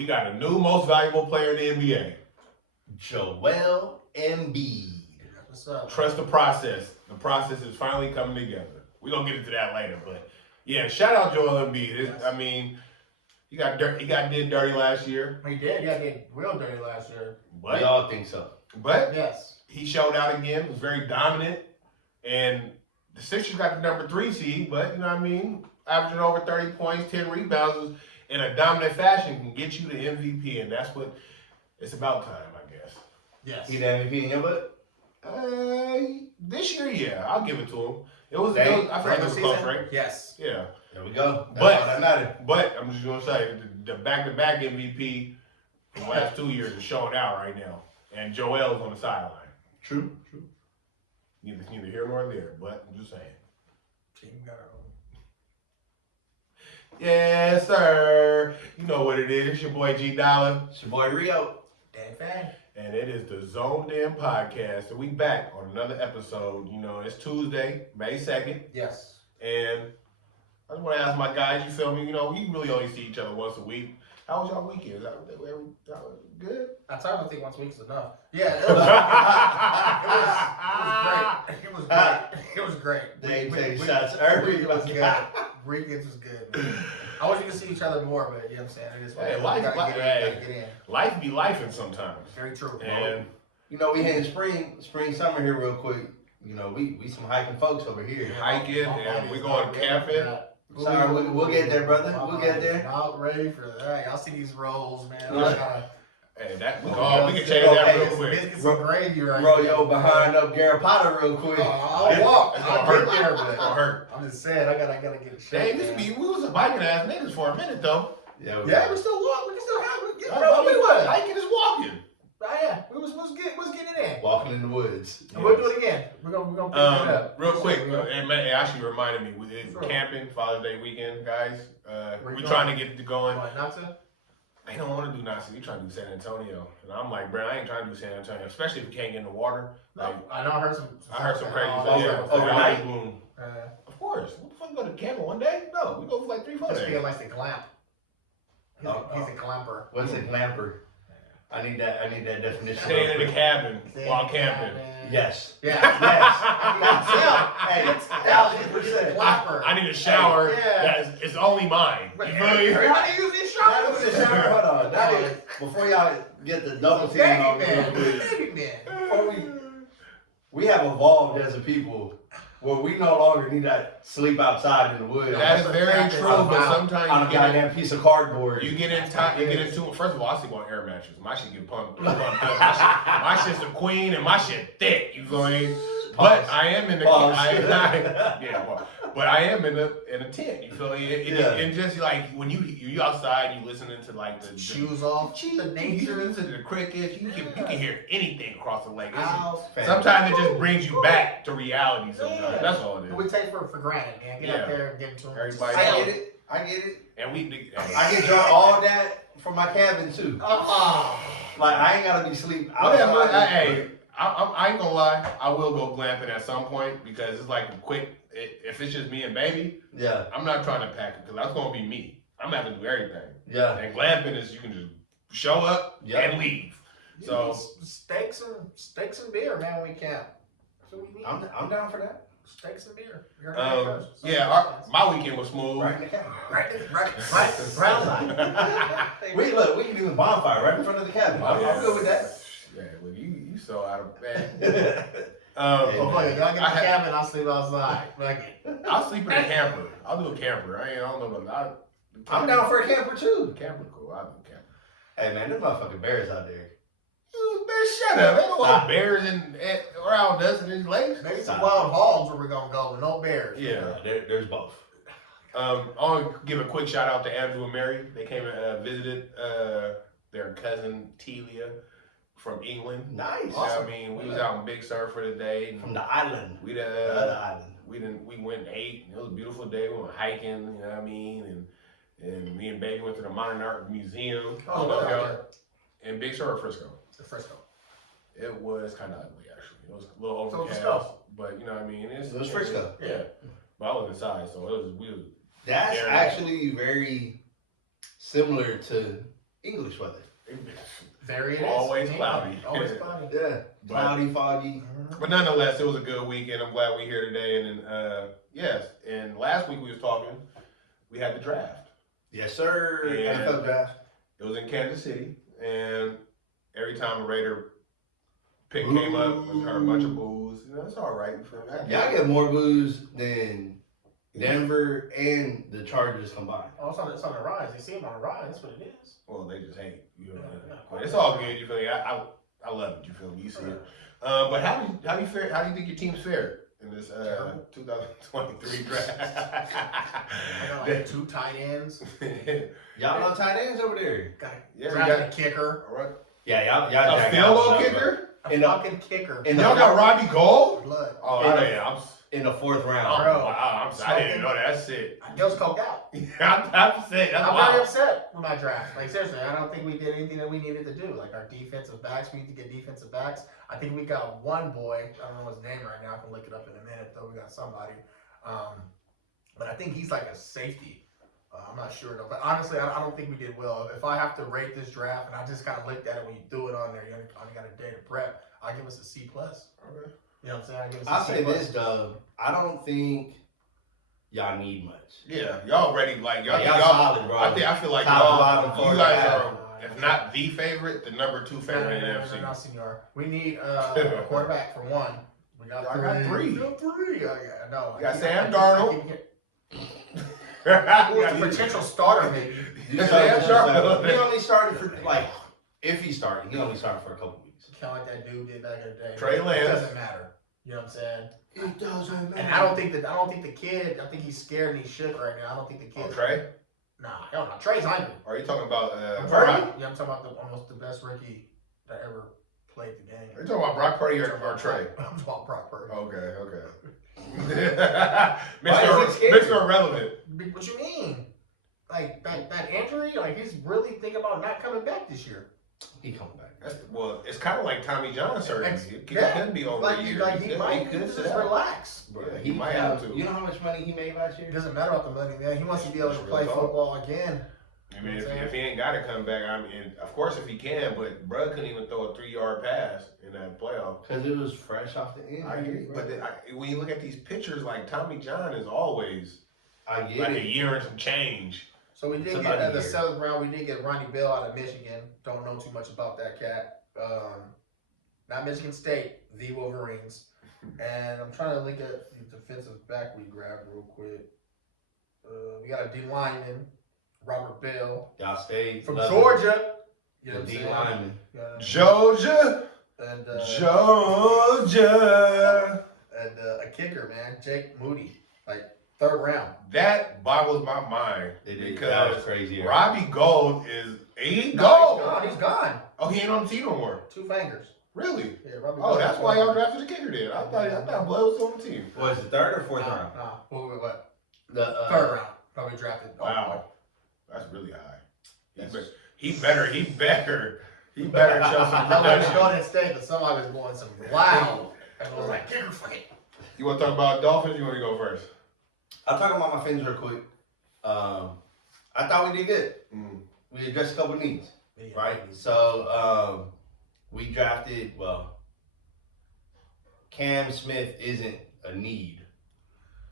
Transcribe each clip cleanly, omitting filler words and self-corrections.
We got a new most valuable player in the NBA. Joel Embiid. What's up? Trust the process. The process is finally coming together. We're going to get into that later. But, yeah, shout out Joel Embiid. Yes. I mean, he got did dirty last year. He did. Yeah, he did real dirty last year. But, We all think so. But Yes. he showed out again. Was very dominant. And the Sixers got the number 3 seed. But, you know what I mean? Averaging over 30 points, 10 rebounds in a dominant fashion can get you the MVP. And that's what it's about time, I guess. Yes. He the MVP in your book? This year, yeah. I give it to him. I feel like it was close, right? Yes. Yeah. There we go. That's But- all that matters. But I'm just gonna say the back-to-back MVP from the last 2 years is showing out right now, and Joel is on the sideline. True. Neither here nor there, but I'm just saying. Team got it. Yes, sir. You know what it is. Your boy G Dollar, It's your boy Rio. Damn fan. and it is the Zoned In Podcast, and we back on another episode. You know, it's Tuesday, May 2nd, Yes. and I just want to ask my guys. You feel me? You know, we really only see each other once a week. How was y'all weekend? Good? I don't think once a week's enough. Yeah. It was great. It was great. They take shots early. It was good. Weekends was good. Man. I wish we could see each other more, but you know what I'm saying? It is what Hey, it is. life- We gotta get in. Life be lifing sometimes. Very true. And You know, we had spring, summer here real quick. You know, we some hiking folks over here. hiking, and we're going camping. Sorry, we'll get there, brother. We'll get there. Not ready for that. Y'all see these rolls, man. Yeah. Hey, we can change that real quick. Biscuits and gravy right Roll here. your behind up Gary Potter real quick. I'll walk. It's gonna I'll hurt. get there, It's but gonna hurt. I'm just saying, I gotta get it Dang, straight. we was a biking ass niggas for a minute though. Yeah, Yeah, we still walk. We can still have it. Get I real. We was. hiking is walking. Oh, yeah, we was getting it in. walking in the woods. And we'll do it again. We're gonna pick it up. Real quick, Yeah. it actually reminded me. It's Sure. camping, Father's Day weekend, guys. Where We're you trying to get it going. What, not to? I don't want to do Nazi. We trying to do San Antonio, and I'm like, bro, I ain't trying to do San Antonio, especially if we can't get in the water. Like, I know I heard some crazy Oh, stuff. Yeah, overnight? Boom. Uh, Of course. What the fuck go to camping one day? No, we go for like 3-4 Just days. feel like the clamp. He's Oh, a clamper. What's a glamper? I need that definition. Staying in the cabin while camping. Yes. Yeah. That's him. Hey, 1000%. Clamper. I need a shower. Yeah. It's only mine. You feel me? Everybody use these That was showers. the shower. Hold on. That is, before y'all get the double team on me real quick. Baby man. Before we have evolved as a people where we no longer need to sleep outside in the woods That is very true, but sometimes on a goddamn piece of cardboard. you get into first of all, I sleep on air mattress. My shit get pumped up. My shit's a queen and my shit thick. You feel me? But I am in the but I am in a tent. You feel me? And just like when you outside, you listening to like the Shoes off. the nature, you listen to the crickets. You can hear anything across the lake. House. Sometimes it just brings you back to reality. Sometimes that's all it is. We take for granted, man. Get out there and get into it. Everybody- I get it. And we, I get drunk all that from my cabin too. Like I ain't gotta be sleep outside. Hey, I ain't gonna lie. I will go glamping at some point because it's like a quick. If it's just me and baby, Yeah, I'm not trying to pack it because that's gonna be me. I'm gonna have to do everything. yeah. And glamping is you can just show up and leave. So steaks and beer, man. We camp. That's what we need. I'm down for that. Steaks and beer. my weekend was smooth. Right in the cabin. Right outside. We can do the bonfire right in front of the cabin. I'm good with that. Yeah, well, you so out of bed. Y'all get in the cabin, I'll sleep outside. I'll sleep in a camper. I'll do a camper. I don't know about. I'm down for a camper too. Camper cool. I'll do a camper. Hey man, them motherfucking bears out there. Man, shut up. Ain't no wild bears around us in these lakes. Maybe some wild hogs where we're gonna go, but no bears. Yeah. There's both. I want to give a quick shout out to Andrew and Mary. They came and visited their cousin Telia from England. Nice. Awesome. I mean, we was out in Big Sur for the day. From the island. We other island. we went and ate. It was a beautiful day. We went hiking. You know what I mean? And me and Baby went to the Modern Art Museum. In Big Sur or Frisco? Frisco. It was kind of ugly, actually. It was a little So overcast, Frisco. but you know what I mean. It was Frisco. Yeah, but I was inside, so it was weird. That's Yeah. actually very similar to English weather. Very it is. Always cloudy. Always cloudy. Yeah, cloudy, foggy. But nonetheless, it was a good weekend. I'm glad we're here today. And then, yes, and last week we was talking, we had the draft. Yes, sir. And NFL draft. it was in Kansas City, and every time a Raider pick came up, we heard a bunch of boos. You know, it's all right. Y'all get more boos than Denver and the Chargers combined. Oh, it's on the rise. They see him on the rise. That's what it is. Well, they just hate you. Know, but it's all good. You feel me? I love it. You feel me? You see it. But how do you think your team's fared in this 2023 draft? I got like 2 tight ends. Y'all know tight ends over there. Got Yeah, a kicker. All right. Yeah, y'all A field goal kicker? A fucking kicker. Y'all got Robbie Gold? Blood. Oh, I'm in the 4th round. Bro. Wow, I didn't even know that. That's it. I was coked out. I'm upset. That's I'm wild. very upset with my draft. Like, seriously, I don't think we did anything that we needed to do. Like, our defensive backs, we need to get defensive backs. I think we got one boy. I don't know his name right now. I can look it up in a minute, though. We got somebody. But I think he's like a safety. I'm not sure, though. But honestly, I don't think we did well. If I have to rate this draft, and I just kind of looked at it when you threw it on there, you only got a day to prep, I'll give us a C+. Okay. You know what I'm saying? I'll give us a I'll C+. say this, though. I don't think y'all need much. Yeah, y'all ready? Like y'all solid, bro. I feel like Top, y'all, bottom, you forward, guys back. are, if not the favorite, the number 2 favorite in the NFC. No, senor. We need a quarterback for one. We got I 3. got 3. We got 3. No. You got Sam Darnold. Who's the potential starter, maybe? He only started for, like, if he started, he only started for a couple weeks. Kind of like that dude did back in the day. Trey Lance. It doesn't matter. You know what I'm saying? It doesn't matter. And I don't think the kid. I think he's scared and he's shook right now. I don't think the kid. Oh, Trey? Nah, hell no. Trey's hungry. Or are you talking about Purdy? Yeah, I'm talking about almost the best rookie that ever played the game. Are you talking about Brock Purdy or Trey? I'm talking about Brock Purdy. Okay. Why is it Mr. Irrelevant. What you mean? Like that injury? Like he's really thinking about not coming back this year. He coming back. Well, it's kind of like Tommy John surgery. It couldn't be over a year. He might could just sit out. relax. Bro, Yeah, he might have to. You know how much money he made last year? It doesn't matter about the money, man. He wants to be able to play football again. I mean, if he ain't got to come back, I mean, of course if he can, but bro couldn't even throw a 3-yard pass in that playoff. Because it was fresh off the end. I hear you, but when you look at these pictures, like Tommy John is always I get like it. a year and some change. So we did Somebody get the here. 7th round. We did get Ronnie Bell out of Michigan. Don't know too much about that cat. Not Michigan State, the Wolverines. And I'm trying to look at the defensive back we grabbed real quick. We got a D lineman, Robert Bell Y'all stayed from loving Georgia. You know The what I'm D saying? lineman. Georgia, And Georgia. and a kicker, man, Jake Moody, like 3rd round. That boggles my mind That was because crazy. Robbie Gold is He's gold. gone. He's gone. Oh, he ain't on the team no more. 2 fingers. Really? Yeah, Robbie Oh, Gold. that's why y'all drafted the kicker then. I thought Blood was on the team. Was it 3rd or 4th round? Nah. What? The 3rd round. Probably drafted. Wow, that's really high. He better show some I wanted to production. go to State, but somebody was going some loud. And I was like, kicker for it. You want to talk about Dolphins? You want to go first? I'll talk about my Fins real quick. I thought we did good. We addressed a couple needs, right? So we drafted, Cam Smith isn't a need,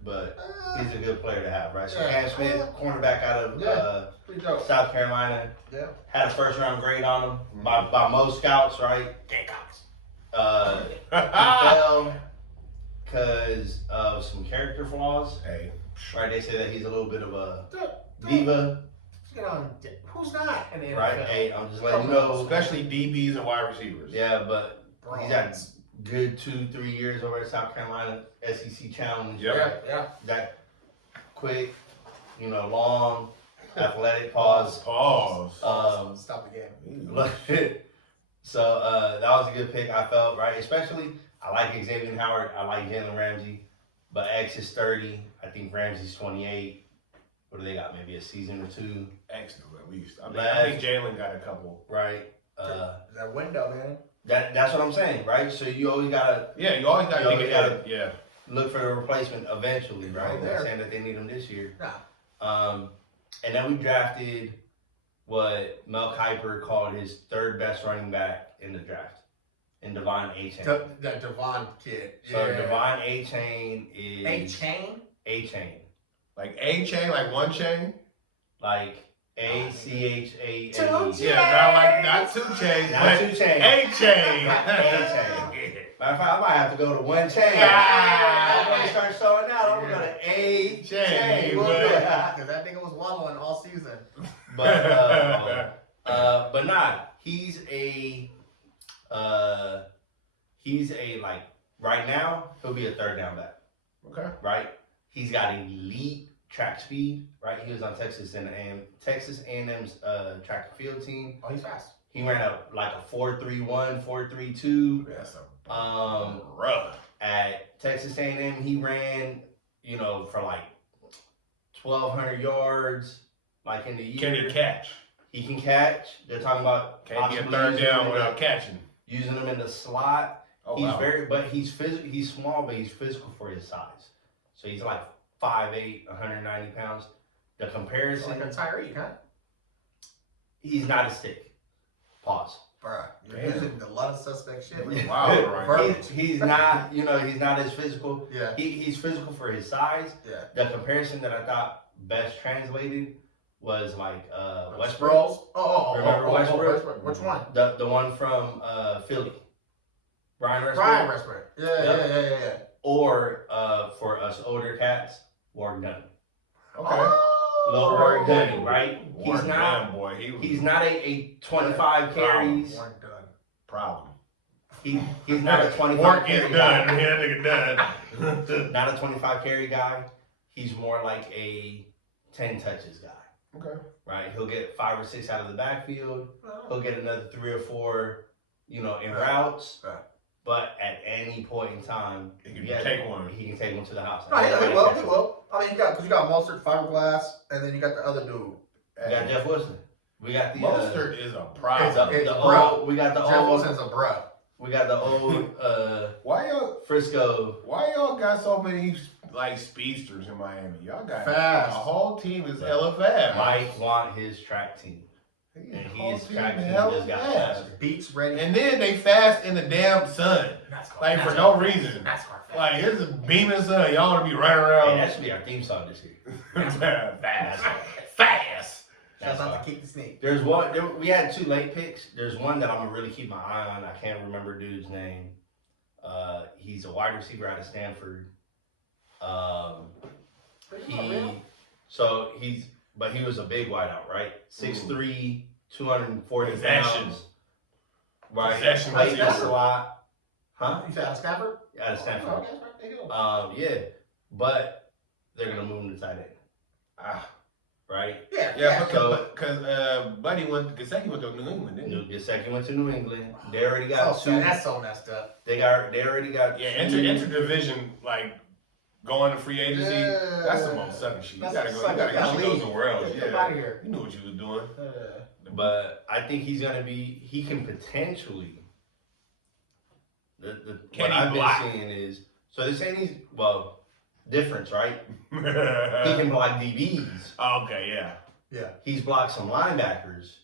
but he's a good player to have, right? So Cam Smith, cornerback out of Pretty dope. South Carolina, Yeah. had a 1st round grade on him by most scouts, right? Gamecocks. He fell because of some character flaws. Hey, Right, they say that he's a little bit of a Dude, diva, you know, who's not in the NFL? right? Hey, I'm just letting you know. especially DBs and wide receivers. Yeah, but Bro. he's had good 2-3 years over at South Carolina, SEC challenge. Yep. Yeah. That quick, long, athletic pause. Stop the game. So that was a good pick, I felt, right? Especially, I like Xavier Howard, I like Jalen Ramsey, but X is 30. I think Ramsey's 28. What do they got? Maybe a season or 2. Excellent, at least. I think Jalen got a couple. Right. That window, man. That's what I'm saying, right? So you always gotta Yeah, you always got You to always think gotta- yeah. look for the replacement eventually, right? Right Not there. saying that they need him this year. Nah. And then we drafted what Mel Kiper called his third best running back in the draft, in Devon A-Chain. That Devon kid. So Devon A-Chain is A-Chain? A-Chain. Like A chain, like one chain. Like A-C-H-A-N-E. Yeah, not two chains, Not but two chains. A chain. A-Chain. Matter of fact, I might have to go to one chain. Ah. I'm gonna start showing out. I'm gonna go to A-Chain. Chain, Because that nigga was waddling all season. But nah, he's a like right now he'll be a third down back. Okay. Right? He's got elite track speed. Right? He was on Texas A&M's track and field team. Oh, he's fast. He ran like a 4.31, 4.32. That's Rough. At Texas A&M, he ran, for like 1,200 yards, like in the year. Can he catch? He can catch. They're talking about Can't get a possibly third using down him without catching. using him in the slot. Oh, He's wow. but he's physical. He's small, but he's physical for his size. So he's like 5'8", 190 pounds. The comparison, like a Tyreek, huh? he's not as thick. Pause. Bruh, you're Damn. using a lot of suspect shit. Wow, right. He's not, he's not as physical. Yeah, He's physical for his size. yeah. The comparison that I thought best translated was like Westbrook. Sproles? Oh, Remember Westbrook? Which one? The one from Philly. Brian Westbrook. Brian Westbrook. Yeah. Or for us older cats, Warren Dunn. Okay. Oh, Little Warren Dunn, right? Warren Dunn, boy. He's not a 25 carries. Warren Dunn. Problem. He's not a 25 Work carry is guy. done. Yeah, nigga done. Not a 25 carry guy. He's more like a 10 touches guy. Okay. Right? He'll get 5 or 6 out of the backfield. Oh. He'll get another 3 or 4, in routes. Right. But at any point in time, He can take one. He can take one to the house. No, he will. I mean, because you got Mostert, Fiberglass, and then you got the other dude. We got Jeff Wilson. We got the Mostert is a problem. It's the bro. old. We got the Jeff old. Wilson's a bruh. We got the old Why Frisco. y'all got so many like speedsters in Miami? Y'all got Fast. The whole team is hella fast. Mike want his track team, and his track team just got faster. Beats ready. And then they fast in the damn sun, like for no reason. That's fast. Like it's a beaming sun. Y'all wanna be running Hey, around that should be our theme song this year. fast, fast. Shout out to Keep the Sneak. There's one. We had 2 late picks. There's one that I'm gonna really keep my eye on. I can't remember dude's name. He's a wide receiver out of Stanford. He was a big wideout, right? 6'3", 240 Possession. pounds. Right. Possession Played the receiver. slot. Huh? You said out of Stanford? Out of Stanford. Oh, okay, right, there you go. Yeah. But they're gonna move him to tight end. Ah, Right? yeah, So- because Buddy Gesicki went to New England, didn't he? The second went to New England. They already got So 2. that's so messed up. They already got Yeah, 2. interdivision, like going to free agency. Yeah. That's some old sucking shit. You That's gotta some go. sucking- You gotta go leave. somewhere else. Get Yeah, out of here. you knew what you was doing. But I think he's gonna be. He can potentially. Can What he I've block? been seeing is they're saying he's difference, right? He can block DBs. Okay, yeah. Yeah. He's blocked some linebackers.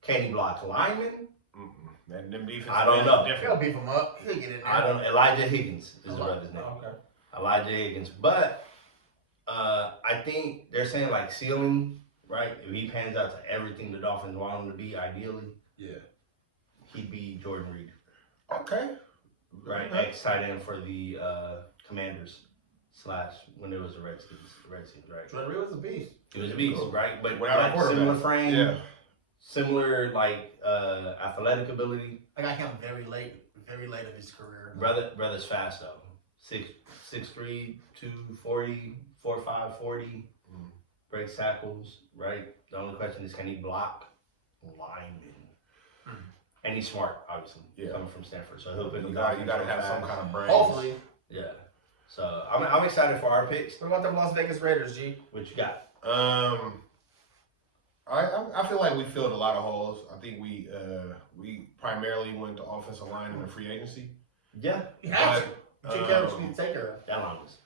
Can he block linemen? Them defense. I don't know. He'll beef him up. He'll get in there. I don't. Elijah Higgins is the brother's name. Oh, okay. Elijah Higgins, but I think they're saying like ceiling, right? If he pans out to everything the Dolphins want him to be, ideally, Yeah. he'd be Jordan Reed, Okay. right? Okay. Ex tight end for the Commanders / when it was the Redskins, right? Jordan Reed was a beast. He was a beast, right? But Without a like quarterback. similar frame, Yeah. similar like athletic ability. I got him very late in his career. Brother's fast though. 6'3", 240, 4'5", 40. Breaks tackles, right? The only question is, can he block linemen? And he's smart, obviously. Yeah. Coming from Stanford, so he'll pick You him gotta have some kind of brains. Hopefully. Yeah. So I'm excited for our picks. What about them Las Vegas Raiders, G? What you got? I feel like we filled a lot of holes. I think we primarily went to offensive line in the free agency. Yeah. You have But, to. Take care of what you need to take care of. That line was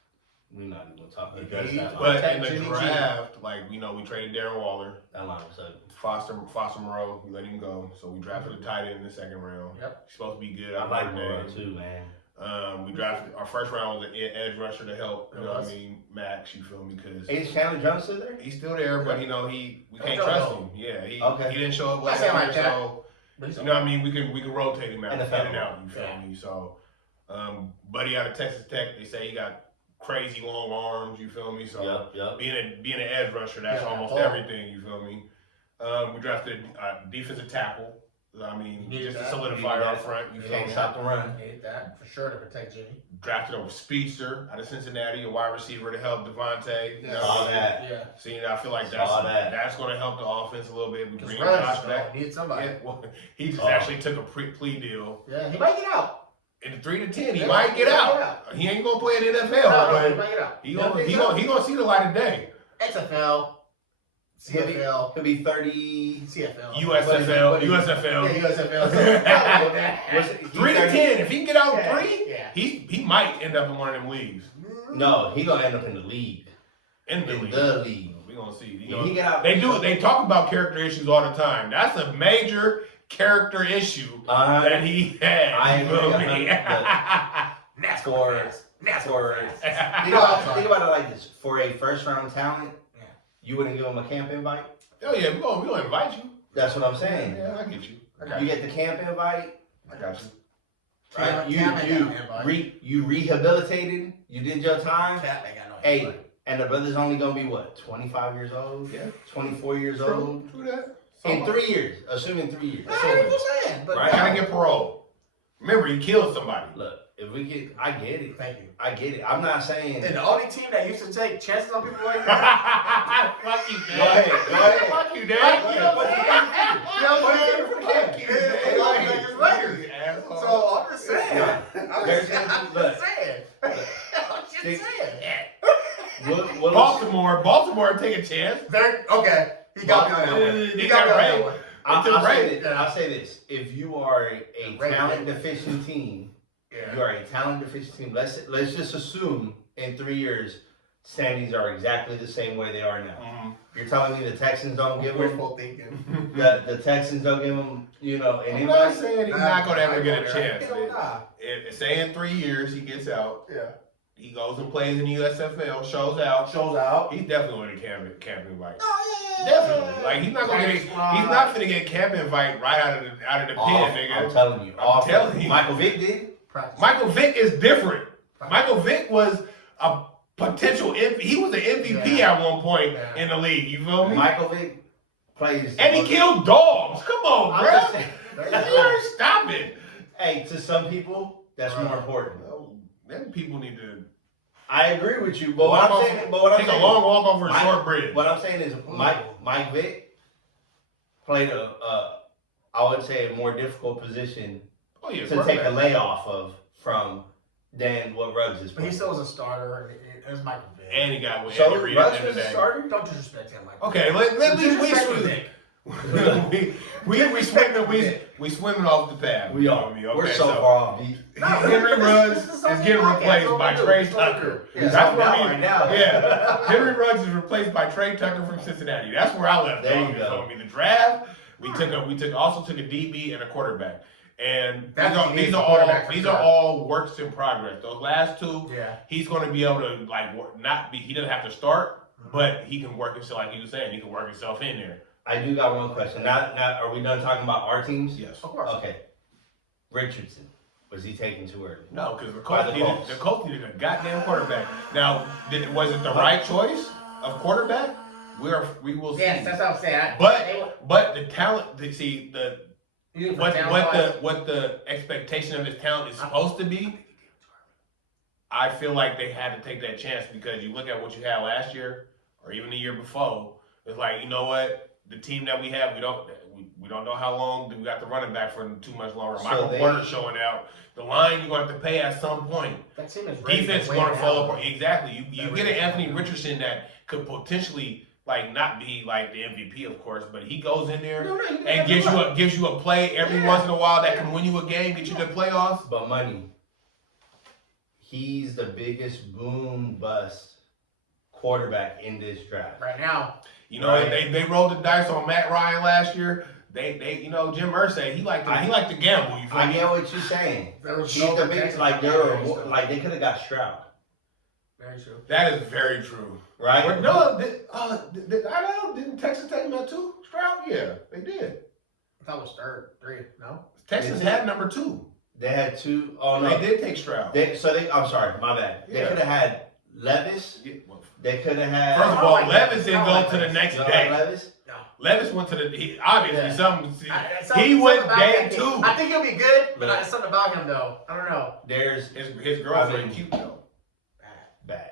We're not even talking Yeah, about that. But Protect in the Jimmy G. draft, like, we traded Darren Waller. That line was ugly. Foster Moreau, we let him go. So we drafted a tight end in the second round. Yep. He's supposed to be good. I like Notre Moreau Dame. too, man. We drafted our first round was an edge rusher to help. You It know what I was. mean? Max, you feel me? Because Is Chandler Jones still there? he's still there, but we can't don't trust know. him. Yeah, he Okay. didn't show up I last say year, like that. so you know what I mean. We can rotate him out, in NFL. and out. You feel Yeah. me? So, Buddy out of Texas Tech, they say he got crazy long arms. You feel me? So Yep. being an edge rusher, that's Yeah, almost oh. everything. You feel me? We drafted a defensive tackle. I mean, You needed just to that. solidify You needed our that. front. You You feel can't me? stop the run. Need that for sure to protect Jimmy. Drafted a speedster out of Cincinnati, a wide receiver to help Devontae. Yeah. Saw that. Yeah. See, I feel like Saw that. that's going to help the offense a little bit. We Because bring runs, Josh back. need somebody. Yeah, well, he just Oh. actually took a plea deal. Yeah, he might get out. In the 3 to 10, he Yeah, might get he might out. He ain't gonna play in the NFL, No, he but might get out. he gonna see the light of day. XFL, CFL, Could be 30. CFL. USFL, What is it? USFL. Yeah, USFL. Was it- 3 to he 10, if he can get out Yeah, 3, yeah. he might end up in one of them leagues. No, he gonna end up in the league. In the In league. the league. We gonna see. You If know, he get out. they talk about character issues all the time. That's a major character issue that he had. I You feel agree, me? NASCAR. Think about it like this: for a first round talent, Yeah. you wouldn't give him a camp invite. Oh yeah, we gonna invite you. That's what I'm saying. Yeah, I get you. I got You you. get the camp invite. I got you. Right? Cam ain't got no invite. You rehabilitated. You did your time. Cap ain't got no Hey, invite. and the brother's only gonna be what? 25 years old. Yeah. 24 years old. True that. In 3 years, assuming 3 years. That's what I'm saying. But Right. Gotta get parole. Remember, he killed somebody. Look, if we get, I get it. Thank you. I get it. I'm not saying. And the only team that used to take chances on people like that. Fuck you, Go Dad. ahead. Fuck you, Dad. Fuck you. Asshole. So I'm just saying. I'm There's- just look. saying. I'm just Six- saying. Baltimore take a chance. Okay. He got me on that one. They He got me got on that Ray. one. I'll It's a say race. this. I'll say this. If you are a Right. talent deficient team, you Yeah. are a talent deficient team. Let's just assume in 3 years, standings are exactly the same way they are now. You're telling me the Texans don't give them Wishful thinking. the Texans don't give them, an I'm not invite? saying he's not gonna ever get a chance. Hell nah. Say in 3 years he gets out, Yeah. he goes and plays in the USFL, shows out. Shows out. He's definitely going to camp invite. Oh, yeah. Definitely. Like he's not gonna get. Practice squad. He's not finna get camp invite right out of the pen, I'm nigga. telling you. I'm telling you. Michael Vick did. Practice. Michael Vick is different. Michael Vick was a potential. He was an MVP at one point in the league. You feel me? Michael Vick plays. And he killed dogs. Come on, I'm bro. just saying. Stop it. Hey, to some people, that's more important. No, them people need to I agree with you, but what I'm saying, take a long walk over a Mike- short bridge. What I'm saying is Mike Vick played I would say a more difficult position Oh yeah, to take a layoff from than what Ruggs is But playing. he still was a starter. It was Michael Vick. And he got with So Andy Reid at Ruggs the end was of a the day. starter. Don't disrespect him like that. Okay, let me we swimming off the path. We are. Okay, We're so far off. B. Henry Ruggs this is something getting podcast. replaced That's by what we Trey do. That's what we Tucker. do. Yeah, That's now, what right now. Yeah, Henry Ruggs is replaced by Trey Tucker from Cincinnati. That's where I left There off. you go. feel me? The draft, we also took a DB and a quarterback. And these are all works in progress. Those last two, Yeah. he's going to be able to he doesn't have to start, but he can work himself, like you were saying, he can work himself in there. I do got one question. Now, are we done talking about our teams? Yes. Of course. Okay. Richardson, was he taken too early? No, because the By Colts needed a goddamn quarterback. Now, was it the right choice of quarterback? We will see. Yes, that's what I'm saying. But the talent, what the expectation of his talent is supposed to be, I feel like they had to take that chance because you look at what you had last year or even the year before. It's like, you know what? The team that we have, we don't know how long we got the running back for too much longer. So Michael Porter showing out. The line you're going to have to pay at some point. That team is ready Defense to is going to win fall now. apart. Exactly. You get an Anthony Richardson that could potentially not be like the MVP, of course, but he goes in there and gives you a play every once in a while that can win you a game, get you to the playoffs. But money. he's the biggest boom bust quarterback in this draft. Right now. You know, they rolled the dice on Matt Ryan last year. They you know, Jim Irsay, he liked to gamble. You feel I me? get what you're saying. He's He's the biggest, like they could have got Stroud. Very true. That is very true. Right? But no, I don't know. Didn't Texas take him at 2? Stroud? Yeah, they did. I thought it was 3, no? Texas had number 2. They had 2. Oh no, They did take Stroud. I'm sorry, my bad. They Yeah. could have had Levis. Yeah, well, They could have had. first of all, Levis didn't go to the next You don't day. like Levis? No. Levis went to the obviously Yeah. something. Something He went about day that kid. 2. I think he'll be good, but Look. something about him though. I don't know. There's His girlfriend I mean- cute though. bad.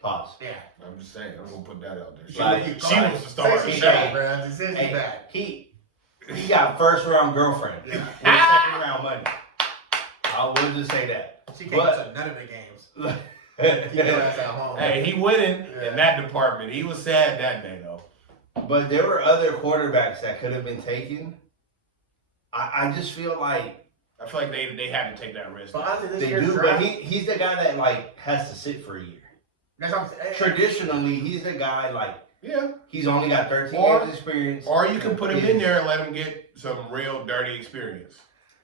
Pause. Yeah. I'm just saying. I'm gonna put that out there. She, Like, she wants to start. Say He she's bad. bad, bro. He says he's Hey, bad. he got first round girlfriend with second round money. I will just say that. She came to none of the games. Keep your ass at home. Hey, he winning Yeah. in that department. He was sad that day though. But there were other quarterbacks that could have been taken. I just feel like I feel like they had to take that risk. But honestly, this they year's do, draft, but he's the guy that like has to sit for a year. that's what I'm saying. Traditionally, he's the guy like Yeah. he's only got 13 Or- years experience. Or you can put him in there and let him get some real dirty experience.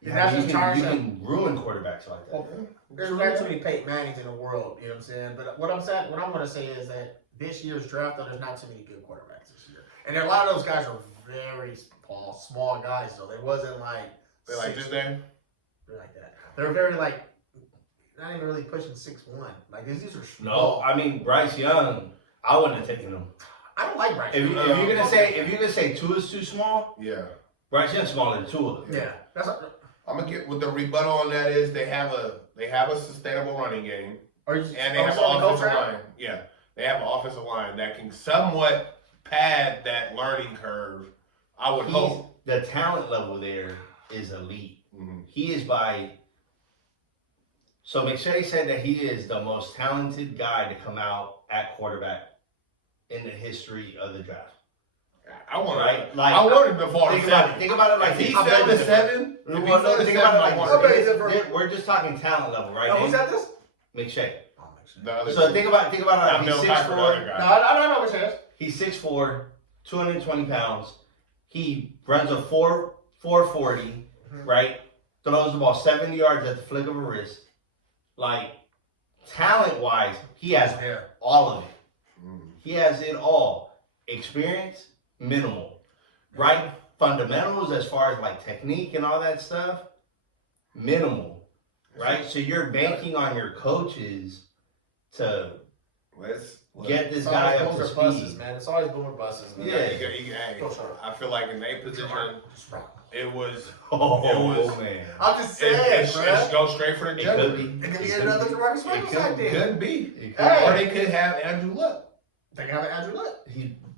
Yeah, that's you just can, charged you him. can ruin quarterbacks like that. Well, there's not too many Peyton Mannings in the world, you know what I'm saying? But what I'm going to say is that this year's draft, though, there's not too many good quarterbacks this year. And a lot of those guys are very small guys, though. They wasn't like... They like this thing? They're like that. They're very, like, not even really pushing 6'1". Like, these are No, small. I mean Bryce Young, I wouldn't have taken him. I don't like Bryce. If you're gonna say Tua's too small, Yeah. Bryce Young's smaller than Tua. Yeah. That's what, I'm gonna get what the rebuttal on that is. They have a sustainable running game, are you, and they have an offensive line. Yeah, they have an offensive line that can somewhat pad that learning curve. I would hope. The talent level there is elite. Mhm. He is by. So McShay said that he is the most talented guy to come out at quarterback in the history of the draft. I want Right? Like, I want him to fall to Think about it. 7. Think about it like If he this. fell to 7, if he Well, fell to think 7, about it I like want this. him. Okay, is it for- We're just talking talent level, right? who's Dave? that this? McShay. Oh, The other So two. think about it. Not He's Mel Kiper, the other 6'4". guy. No, I don't know what it is. He's 6'4", 220 pounds. He runs a 4.40, right? Throws the ball 70 yards at the flick of a wrist. Like, talent-wise, he has all of it. Mhm. He has it all. Experience, minimal. Right? Fundamentals as far as like technique and all that stuff, minimal. Right? So you're banking on your coaches to Let's get this It's guy always up boomer to buses, speed. man. It's always boomer buses, man. Yeah. Hey, Go short. I feel like in their position, it was. Oh, It was- man. I'm just It, saying, it's bro. go straight for the It jugular. could be. It could be another Jamarcus Russell type thing. Could be. It could Hey. Or they could have Andrew Luck. They can have Andrew Luck.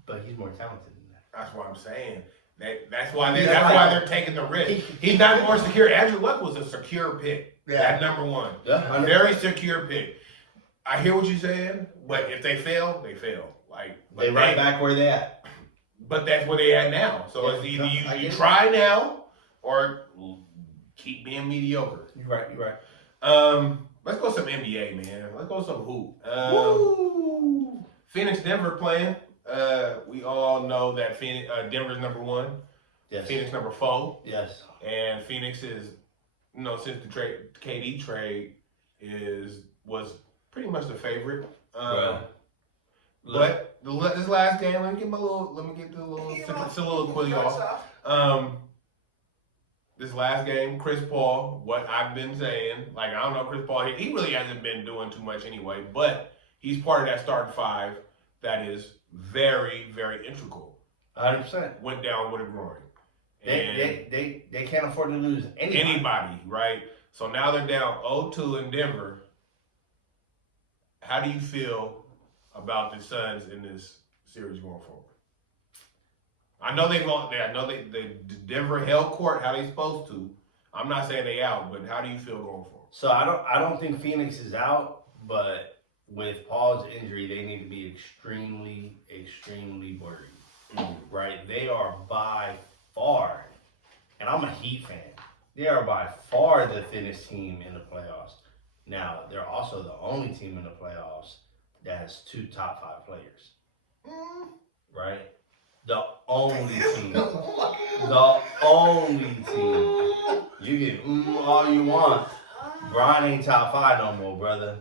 But he's more talented than that. That's what I'm saying. That's why Yeah. they're taking the risk. He's not more secure. Andrew Luck was a secure pick. Yeah. At number 1. Yeah, A very secure pick. I hear what you're saying, but if they fail, they fail. Like but They right back where they at. But that's where they at now. So Yeah, it's either I you get it. try now or keep being mediocre. You're right. Let's go some NBA, man. Let's go some hoop. Woo! Phoenix Denver playing. We all know that Denver's number 1, Yes. Phoenix number 4, Yes. and Phoenix is, since the KD trade was pretty much the favorite. Right. But this last game, let me get the little soliloquy off. This last game, Chris Paul, what I've been saying, like I don't know Chris Paul, he really hasn't been doing too much anyway, but he's part of that starting 5 that is very, very integral. 100%. Went down with a groin. They can't afford to lose anybody. Right? So now they're down 0-2 in Denver. How do you feel about the Suns in this series going forward? I know they Denver held court how they supposed to. I'm not saying they out, but how do you feel going forward? So I don't think Phoenix is out, but with Paul's injury, they need to be extremely, extremely worried. Right? They are by far, and I'm a Heat fan. They are by far the thinnest team in the playoffs. Now, they're also the only team in the playoffs that has 2 top 5 players. Right? The only team. The only team. You can all you want. Bron ain't top 5 no more, brother.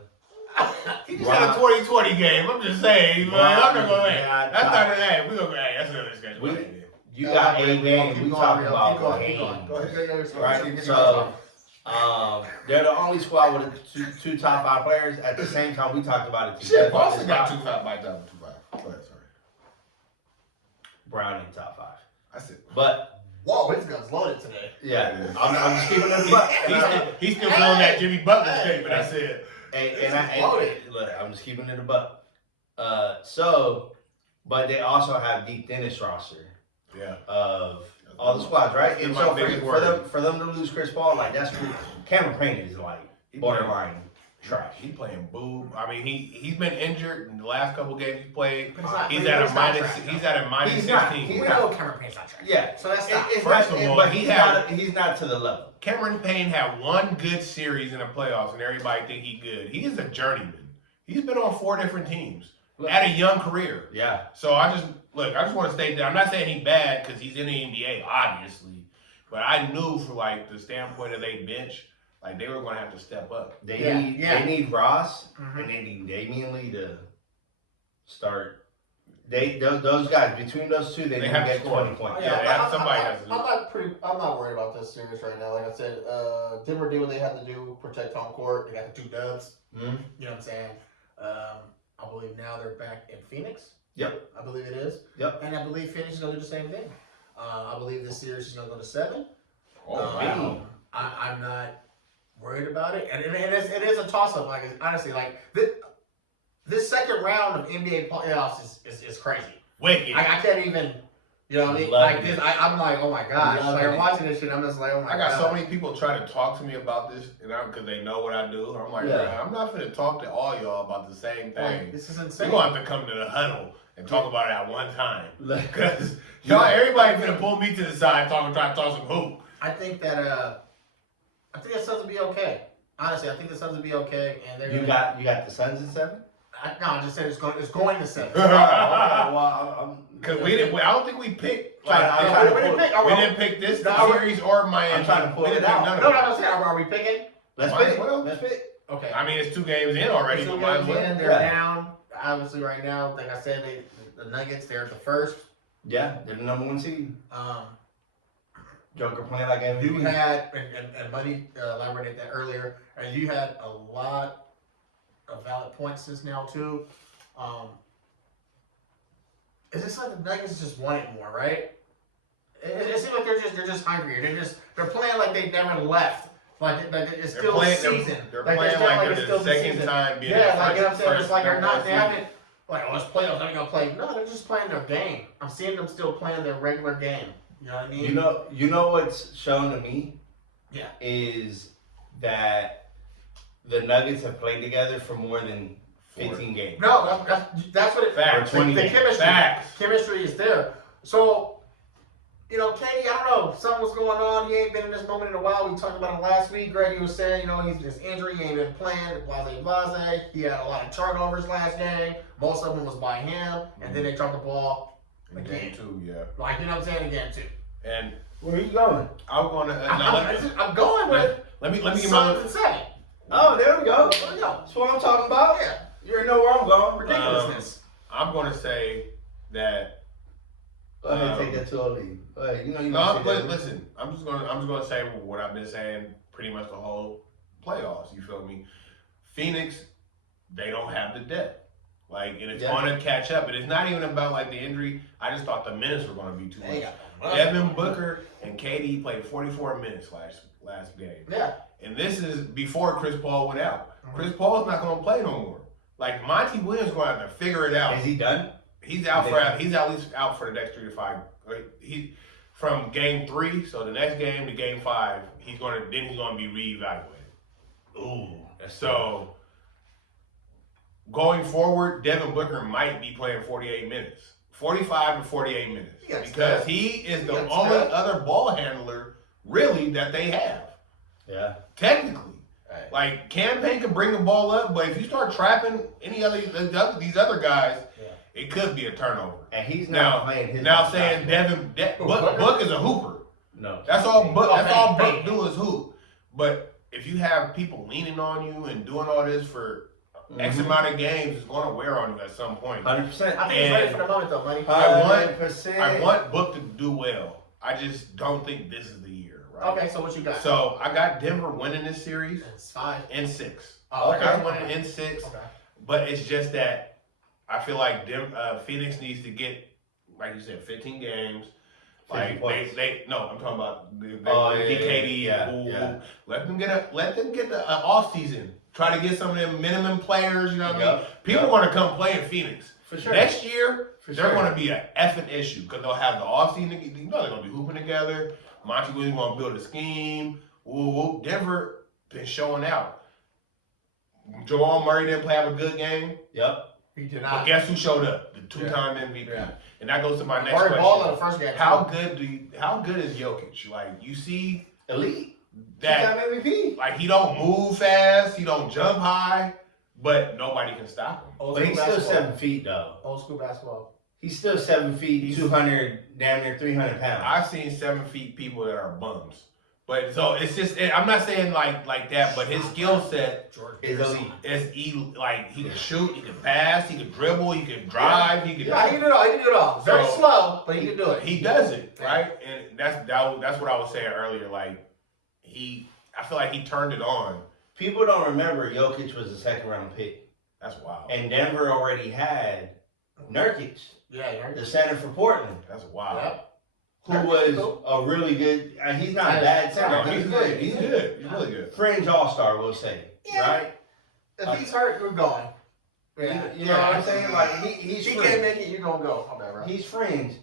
He just had a 2020 game. I'm just saying, man. I'm not gonna. Yeah, That's not an ad. We gonna. Hey, that's another discussion. You got 8 games. We talking Keep about going. games. Right. So, they're the only squad with 2 top 5 players. At the same time, we talked about it together. Shit, Boston got 2 top 5. Go ahead, sorry. Brown ain't top 5. I said, but whoa, his gun's loaded today. yeah, I'm just keeping it a buck. he's still feeling that Jimmy Butler statement. I said, look, I'm just keeping it a buck. But they also have the thinnest roster. Yeah. Of all the squads, right? And so for them to lose Chris Paul, like that's cool. Cameron Payne is like borderline trash. He playing boob. I mean, he's been injured in the last couple games he played. He's at a minus 16. We know Cameron Payne's not trash. Yeah. So that's not. First of all, but he's not to the level. Cameron Payne had 1 good series in the playoffs, and everybody think he good. He is a journeyman. He's been on 4 different teams at a young career. Yeah. So I just want to state that I'm not saying he's bad because he's in the NBA, obviously, but I knew for like the standpoint of they bench, like they were going to have to step up. They need Ross and they need Damian Lee to start. Those guys between those two, they have to get 20 points. Yeah, somebody has to. I'm not worried about this series right now. Like I said, Denver did what they had to do, protect home court. They got the 2 dubs. Mm-hmm. You know what I'm saying? I believe now they're back in Phoenix. Yep. I believe it is. Yep. And I believe Phoenix is going to do the same thing. I believe this series is going to go to 7. Oh, wow. I'm not worried about it. And it is a toss-up. Like, honestly, like, this second round of NBA playoffs is crazy. Wicked. I can't even, you know what I mean? Like, this, I'm like, oh my gosh. Like, I'm watching this shit, I'm just like, oh my god. I got so many people trying to talk to me about this, because they know what I do. I'm like, man, I'm not going to talk to all y'all about the same thing. Like, this is insane. We're going to have to come to the huddle and talk about it at one time. Because everybody's going to pull me to the side trying to talk some hoop. I think that the Suns will be okay. Honestly, I think the Suns will be okay. And they're you got the Suns in 7? I just said it's going to 7. Because I don't think we picked. We didn't pick this series or Miami. I'm trying to pull it out. No, I'm saying, are we picking? Let's pick. Okay. I mean, it's 2 games in already. So they're down. Obviously, right now, like I said, the Nuggets, they're the first. Yeah, they're the number 1 seed. Joker playing like MVP. You had, and Buddy elaborated that earlier, and you had a lot of valid points just now, too. It's just like the Nuggets just want it more, right? It seems like they're just hungrier. They're playing like they never left. Like it's still season. They're playing like they're the second time being. Yeah, like you know what I'm saying. It's like they're not. They haven't. Like, oh, it's playoffs. I'm gonna play. No, they're just playing their game. I'm seeing them still playing their regular game. You know what I mean? You know what's shown to me? Yeah. Is that the Nuggets have played together for more than 15 games. No, that's what it. Facts. The chemistry. Facts. Chemistry is there. So, you know, Katie, I don't know, something was going on. He ain't been in this moment in a while. We talked about it last week. Greg, was saying, you know, his injury, he ain't been playing. Blase. He had a lot of turnovers last game. Most of them was by him, and then they dropped the ball again. Game 2, yeah. Like, you know what I'm saying? Again, too. And where are you going? I'm going to. I'm going with. Let me get Suns my. and 7. Oh, there we go. There we go. That's what I'm talking about. Yeah. You already know where I'm going. Ridiculousness. I'm going to say that. Go ahead, take that to a lead. Go ahead. You know you. No, listen. I'm just gonna say what I've been saying pretty much the whole playoffs. You feel me? Phoenix, they don't have the depth. Like, and it's going to catch up. And it's not even about like the injury. I just thought the minutes were going to be too much. Devin Booker and KD played 44 minutes last game. Yeah. And this is before Chris Paul went out. Chris Paul's not going to play no more. Like, Monty Williams going to have to figure it out. Is he done? He's out he's at least out for the next 3 to 5. He from game 3, so the next game to game 5, he's gonna be reevaluated. Ooh. So going forward, Devin Booker might be playing 48 minutes. 45 to 48 minutes. Because he is the only other ball handler really that they have. Yeah. Technically. Right. Like Campaign can bring the ball up, but if you start trapping these other guys, it could be a turnover. And he's not playing his. Now saying Book is a hooper. No, That's all Book. That's all Book Payne. do is hoop. But if you have people leaning on you and doing all this for X amount of games, it's going to wear on you at some point. 100%. I think he's ready for the moment though, money. I want Book to do well. I just don't think this is the year. Right? Okay, so what you got? So I got Denver winning this series It's 5. in 6. Oh, okay. Denver winning in 6. Okay. But it's just that I feel like Phoenix needs to get, like you said, 15 games. Like no, I'm talking about DKD. Yeah. Let them get the off season. Try to get some of them minimum players. You know what I mean? People want to come play in Phoenix. For sure. Next year, they're going to be an effing issue because they'll have the off season. You know they're going to be hooping together. Monty Williams going to build a scheme. Denver been showing out. Jamal Murray didn't have a good game. Yep. He did But not. guess who showed up? The 2-time MVP. Yeah. And that goes to my next Murray question. ball in the first game. How good is Jokic? Like you see Elite. that MVP. like he don't move fast, he don't jump high, but nobody can stop him. Old But school he's still basketball. 7 feet though. Old school basketball. He's still 7 feet, 200, damn near 300 pounds. I've seen 7 feet people that are bums. But so it's just I'm not saying like that, but his skill set Is elite. is like he can shoot, he can pass, he can dribble, he can drive, he can Yeah, he can do it all. He can do it all. Very So- slow, but he can do it. He does it, right? And that's what I was saying earlier. Like I feel like he turned it on. People don't remember Jokic was a second round pick. That's wild. And Denver already had Nurkic, Yeah, the center for Portland, That's wild. Yep. who was a really good, he's not a bad center. No, he's good. He's good. He's really good. Fringe all-star, we'll say, Yeah. right? If he's hurt, you're going. Yeah. You know what I'm saying? Like, he's he fringe. can't make it, you're going to go. My bad, bro. He's fringe.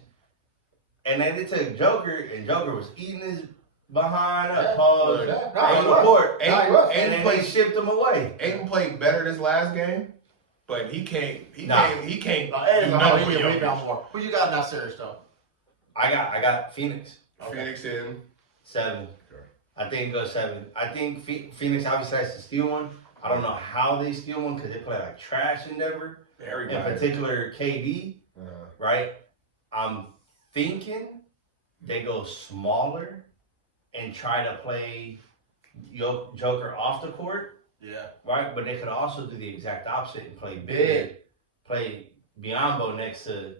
And then they took Joker, and Joker was eating his behind up, Yeah. pause, Yeah. on No, he the was. court. No, he was. And then they shipped him away. Aiden played better this last game, but he can't. He Nah. can't No, Ed is do a nothing he with can rebound Jokic. more. Who you got in that series, though? I got Phoenix. Phoenix in. 7. I think it goes 7. I think Phoenix obviously has to steal one. I don't know how they steal one because they play like trash in Denver. Everybody. In particular, KD, right? I'm thinking they go smaller and try to play Joker off the court, Yeah. right? But they could also do the exact opposite and play big. Play Biombo next to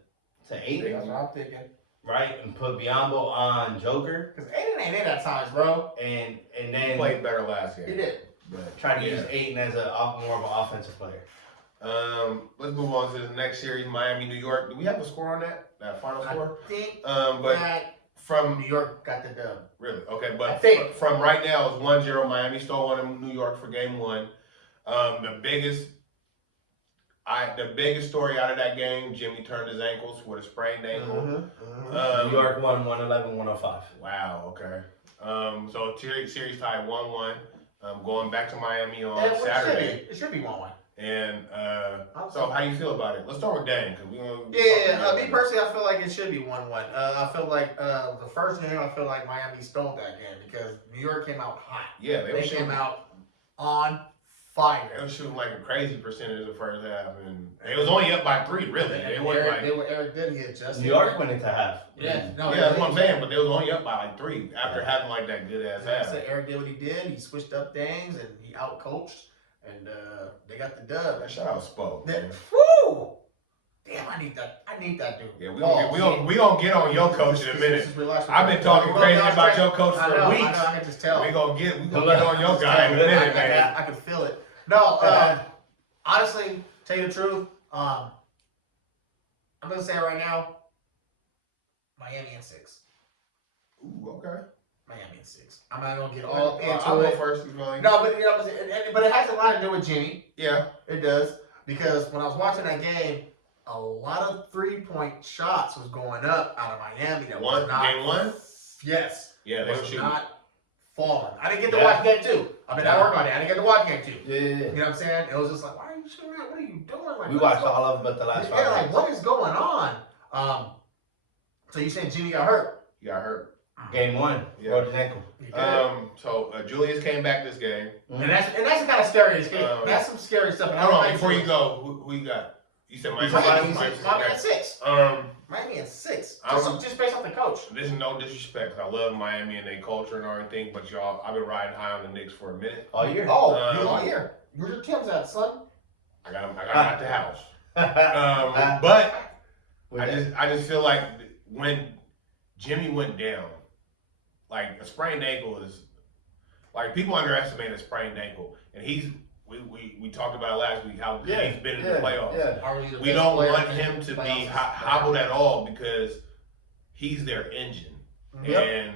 Aiden, That's what I'm thinking. right? And put Biombo on Joker Because Aiden ain't in at times, bro. and He then played better last game. He did. But, try to yeah. use Aiden as more of an offensive player. Let's move on to the next series, Miami, New York. Do we have a score on that final score? I think But that from New York got the dub. really okay, I but think. from right now it's 1-0. Miami stole one in New York for game 1. The biggest story out of that game, Jimmy turned his ankles with a sprained ankle. New York won 111-105. Wow. Okay. So series tied 1-1. Going back to Miami on Yeah, well, Saturday. It should be 1-1. And so how you feel about it? Let's start with Dan because we gonna. Me personally, I feel like it should be 1-1. I feel like the first game, I feel like Miami stole that game because New York came out hot. Yeah, They came out on fire. They were shooting like a crazy percentage the first half, and it was only up by 3. Really, it wasn't like. Eric did get just. New York went into half. Yeah, no, Yeah, that's what I'm saying. But they was only up by like 3 after having like that good ass Like I half. said, Eric did what he did. He switched up things and he out coached, and they got the dub. Man, shout out Spo. Then, man. woo! Damn, I need that dude. Yeah, we gonna get on your coach in a minute. I've been talking crazy about your coach I for know, weeks. I can just tell. We gonna get on your guy in a minute, man. I can feel it. No, honestly, tell you the truth, I'm gonna say it right now. Miami in 6. Ooh, okay. Miami in 6. I'm not gonna get all into I'll go it. first. You know, No, but you know, but it has a lot to do with Jimmy. yeah. It does because when I was watching that game, a lot of 3-point shots was going up out of Miami. That was not Game 1. Yes. Yeah, they were was shooting. not falling. I didn't get to watch game 2. I mean, I work on it. I didn't get to watch game 2. Yeah. You know what I'm saying? It was just like, why are you shooting out? What are you doing? Like, We watched all of it but the last 5 Yeah, like games. what is going on? So you said Jimmy got hurt. He got hurt. Game 1, Yeah. broke his ankle. So Julius came back this game. And that's the kind of scary. That's some scary stuff. And I Hold don't on, like before you Julius. go, who you got? You said Miami. Miami at 6. Miami at 6. Just based off the coach. This is no disrespect. I love Miami and their culture and everything, but y'all, I've been riding high on the Knicks for a minute. All year. You all year. Where's your Tim's at, son? I got them at the house. But I just feel like when Jimmy went down, like a sprained ankle is like people underestimate a sprained ankle, and we talked about it last week how good he's been in the playoffs. Yeah. We don't want him to be hobbled at all because he's their engine, and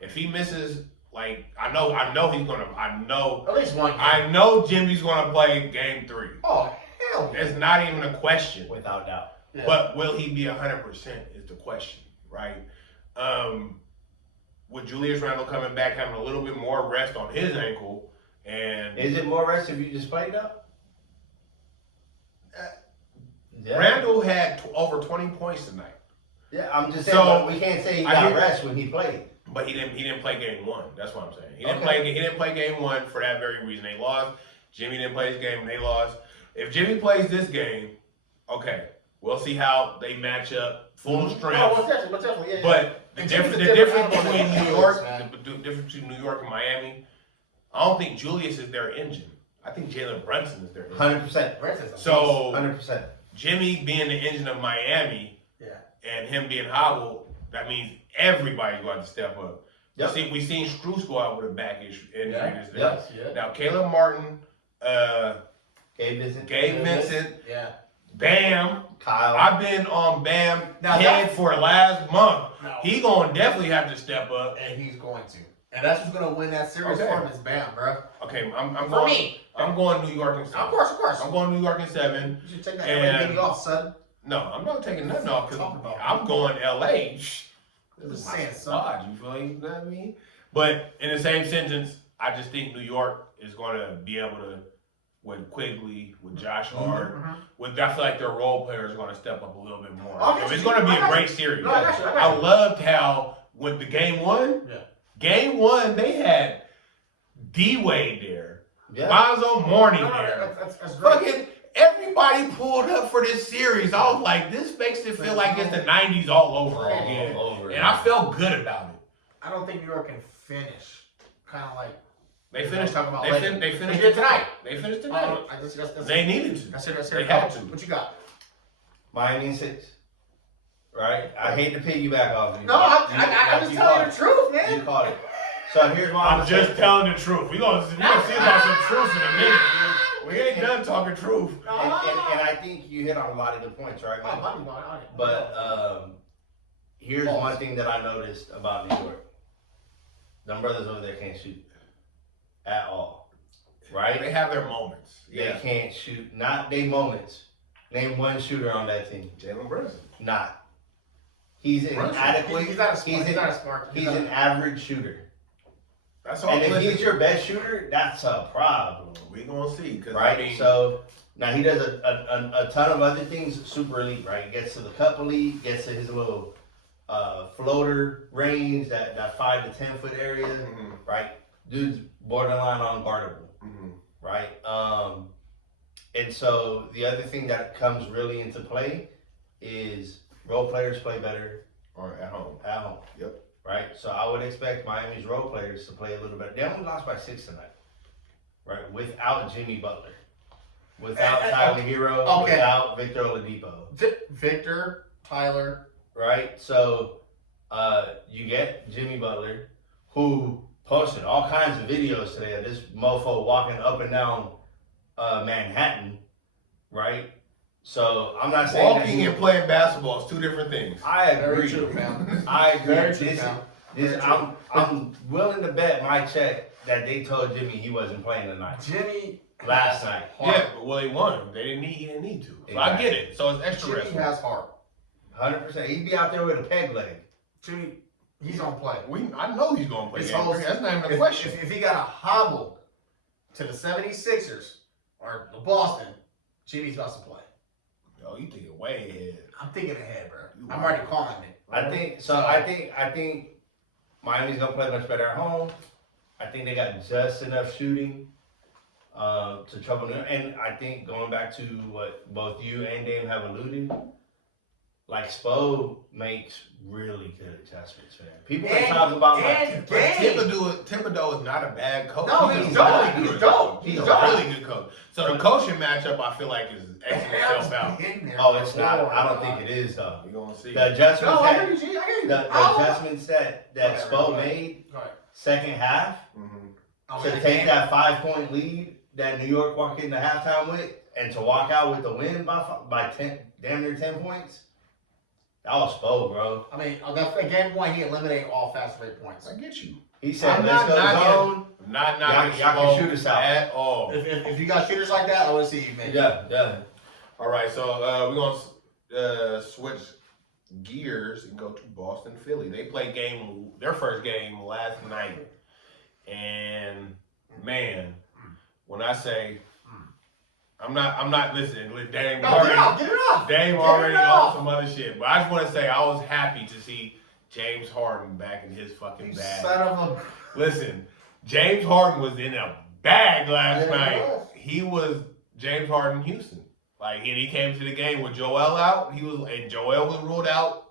if he misses, like I know he's gonna. I know at least one game. I know Jimmy's gonna play game 3. Oh hell yeah. It's not even a question. Without doubt. Yeah. But will he be 100% is the question, right? With Julius Randle coming back, having a little bit more rest on his ankle, and is it more rest if you just played up? Randle had over 20 points tonight. Yeah, I'm just saying. So, we can't say he got rest when he played. But he didn't play game 1. That's what I'm saying. He didn't play game 1 for that very reason. They lost. Jimmy didn't play his game, and they lost. If Jimmy plays this game, okay, we'll see how they match up full strength. Oh, definitely, yeah. But the difference between New York and Miami, I don't think Julius is their engine. I think Jalen Brunson is their engine. 100%. So 100%. Jimmy being the engine of Miami, and him being hobbled, that means everybody's going to step up. We seen Strus go out with a back issue injury this day. Now Caleb Martin, Gabe Vincent, Bam. Kyle. I've been on Bam head for last month. No. He gonna definitely have to step up, And he's going to. And that's who's gonna win that series for him is Bam, bro. Okay, I'm going New York in 7. Of course. I'm going New York in 7. You should take that LA off, son. No, I'm not taking nothing off because Talk about I'm going LA. This Just is my saying, squad, you feel me? You know what I mean? But in the same sentence, I just think New York is going to be able to, with Quigley, with Josh Hart, I feel like their role players are going to step up a little bit more. Okay, So it's going to be a great series. No, I got you. I loved how with the game 1, game 1 they had D-Wade there, Lonzo Mourning there. That's great. Fucking everybody pulled up for this series. I was like, this makes it feel like it's the 90s all over again. And I felt good about it. I don't think New York can finish. Kind of like They finished. talking about They legend. finished They did tonight. They finished tonight. That's They needed to. That's it. They had to. What you got? Miami in 6. Right? I hate to piggyback off you. No, I'm just telling you the truth, man. You caught it. So here's why I'm just telling the truth. We're gonna see about some truth in a minute. We ain't done talking truth. And I think you hit on a lot of good points, right? But here's one thing that I noticed about New York. Them brothers over there can't shoot at all, right? They have their moments. They can't shoot. Not they moments. Name one shooter on that team. Jalen Brunson. Not. He's inadequate. He's not a smart. He's an average shooter. That's all. And if he's your best shooter, that's a problem. We gonna see, cause right? I mean, so now he does a ton of other things super elite, right? Gets to the cup elite, gets to his little floater range, that 5 to 10 foot area, right? Dude's borderline unguardable, right? And so the other thing that comes really into play is role players play better or at home. At home. Yep. Right? So I would expect Miami's role players to play a little better. They only lost by 6 tonight. Right? Without Jimmy Butler. Without Tyler Hero. Without Victor Oladipo. Victor, Tyler. Right? So you get Jimmy Butler, who posted all kinds of videos today of this mofo walking up and down Manhattan. Right? So I'm not saying walking and playing basketball is 2 different things. I agree. Very true, man. I agree. Very true, I'm willing to bet my check that they told Jimmy he wasn't playing tonight. Jimmy last night. Yeah, but well, he won. He didn't need to. So I get it. So it's extra Jimmy has heart. 100%. He'd be out there with a peg leg. Jimmy, he's gonna play. I know he's gonna play. That's not even a question. If he got a hobble to the 76ers or the Boston, Jimmy's about to play. Yo, you thinking way ahead. I'm thinking ahead, bro. I'm already calling it. I think Miami's gonna play much better at home. I think they got just enough shooting to trouble them. And I think going back to what both you and Dame have alluded, like Spo makes really good adjustments, man. People are talking about like Thibodeau is not a bad coach. No, he's dope. He's dope. He's He's a dope. really good coach. So the coaching matchup, I feel like is Xing itself out. oh, it's not. I don't think it is though. We're gonna see. The adjustments No, I that hear you. I hear you. the adjustments that Whatever, Spo go ahead. made Go ahead. second half Oh, to yeah, take Dame. that 5-point lead that New York walked into halftime with, and to walk out with the win by 10, damn near 10 points. That was Spo, bro. I mean, on that game one, he eliminated all fast break points. I get you. He said, I'm "Let's not go knocking- zone." Not Y'all can shoot us out. at all. If you got shooters like that, I want to see you, man. Yeah. All right, so we're gonna switch gears and go to Boston, Philly. They played their first game last night, and man, when I say I'm not listening. Dame No, already, get it off. Dame Get already it on off. some other shit, but I just want to say I was happy to see James Harden back in his fucking You bag. son of a. Listen, James Harden was in a bag last Yeah, he night. was. He was James Harden Houston. Like, and he came to the game with Joel out. Joel was ruled out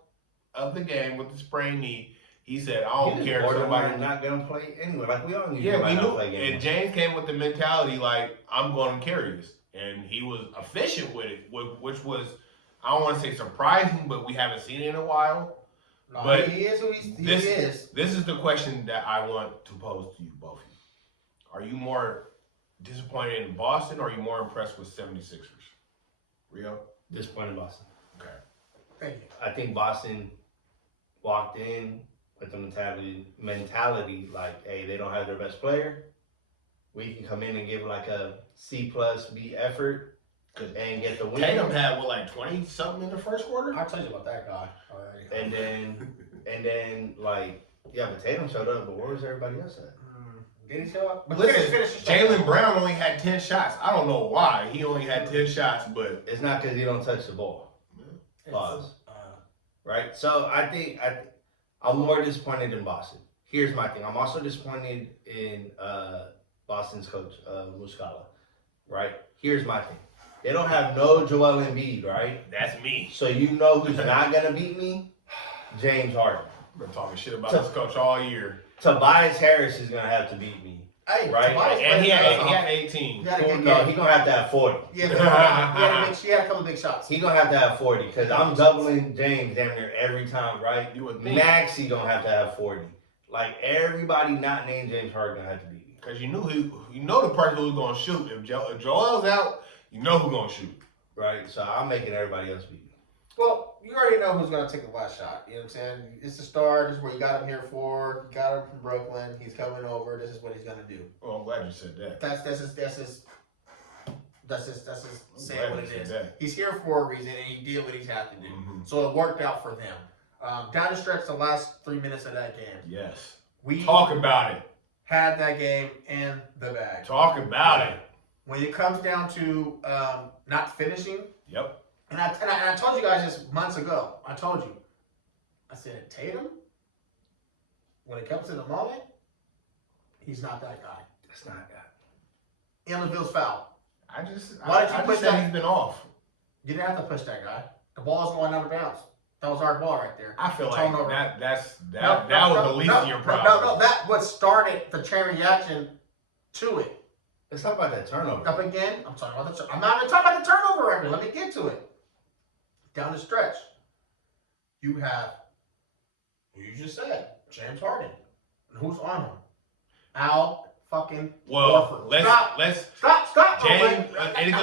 of the game with the sprained knee. He said, I don't care if somebody. not gonna play anyway. Like we all knew. Yeah, we knew. Play game. And James came with the mentality like, I'm going to carry this. And he was efficient with it, which was, I don't want to say surprising, but we haven't seen it in a while. No, But he is who he this is. This is the question that I want to pose to you both. Are you more disappointed in Boston or are you more impressed with 76ers? Rio? Disappointed Boston. Okay. Thank you. I think Boston walked in with the mentality like, hey, they don't have their best player. We can come in and give like a C+ B effort and get the win. Tatum had, like 20 something in the first quarter? I'll tell you about that guy already. And then like, yeah, but Tatum showed up, but where was everybody else at? Did he show up? But Listen, finish. Jaylen Brown only had 10 shots. I don't know why. He only had 10 shots, but It's not because he don't touch the ball. Pause. Right? So I think I'm more disappointed in Boston. Here's my thing. I'm also disappointed in Boston's coach, Muscala. Right? Here's my thing. They don't have no Joel Embiid, right? that's me. So you know who's not gonna beat me? James Harden. We're talking shit about this coach all year. Tobias Harris is gonna have to beat me. Hey, Right. Tobias And he played had well. 18. He had a good No, game. he gonna have to have 40. He had a couple big shots. He gonna have to have 40 because I'm doubling James damn near every time, right? You would think. Maxey gonna have to have 40. Like everybody not named James Harden gonna have to beat me. Because you know the person who's going to shoot. If Joel's out, you know who's going to shoot. Right? So I'm making everybody else beat me. Well, you already know who's going to take the last shot. You know what I'm saying? It's the start. This is what you got him here for. You got him from Brooklyn. He's coming over. This is what he's going to do. Well, I'm glad you said that. That's his saying what it you is. said that. He's here for a reason, and he did what he's had to do. Mhm. So it worked out for them. Down the stretch, the last 3 minutes of that game, Yes. we Talk about it. had that game in the bag. Talk about it. When it comes down to not finishing, Yep. and I told you guys this months ago. I told you. I said, Tatum, when it comes to the moment, he's not that guy. That's not that. Illaville's foul. I just Why did you put said that- he's been off. You didn't have to push that guy. The ball's going out of bounds. That was our ball right there. I feel Turn like over. that No, was the least of your problems. No, that what started the chain reaction to it. Let's talk about that turnover. Up again, I'm talking about I'm not even talking about the turnover record. Let me get to it. Down the stretch, you have who you just said, James Harden. And who's on him? Al fucking Well, Horford. let's Stop. James. I don't okay. even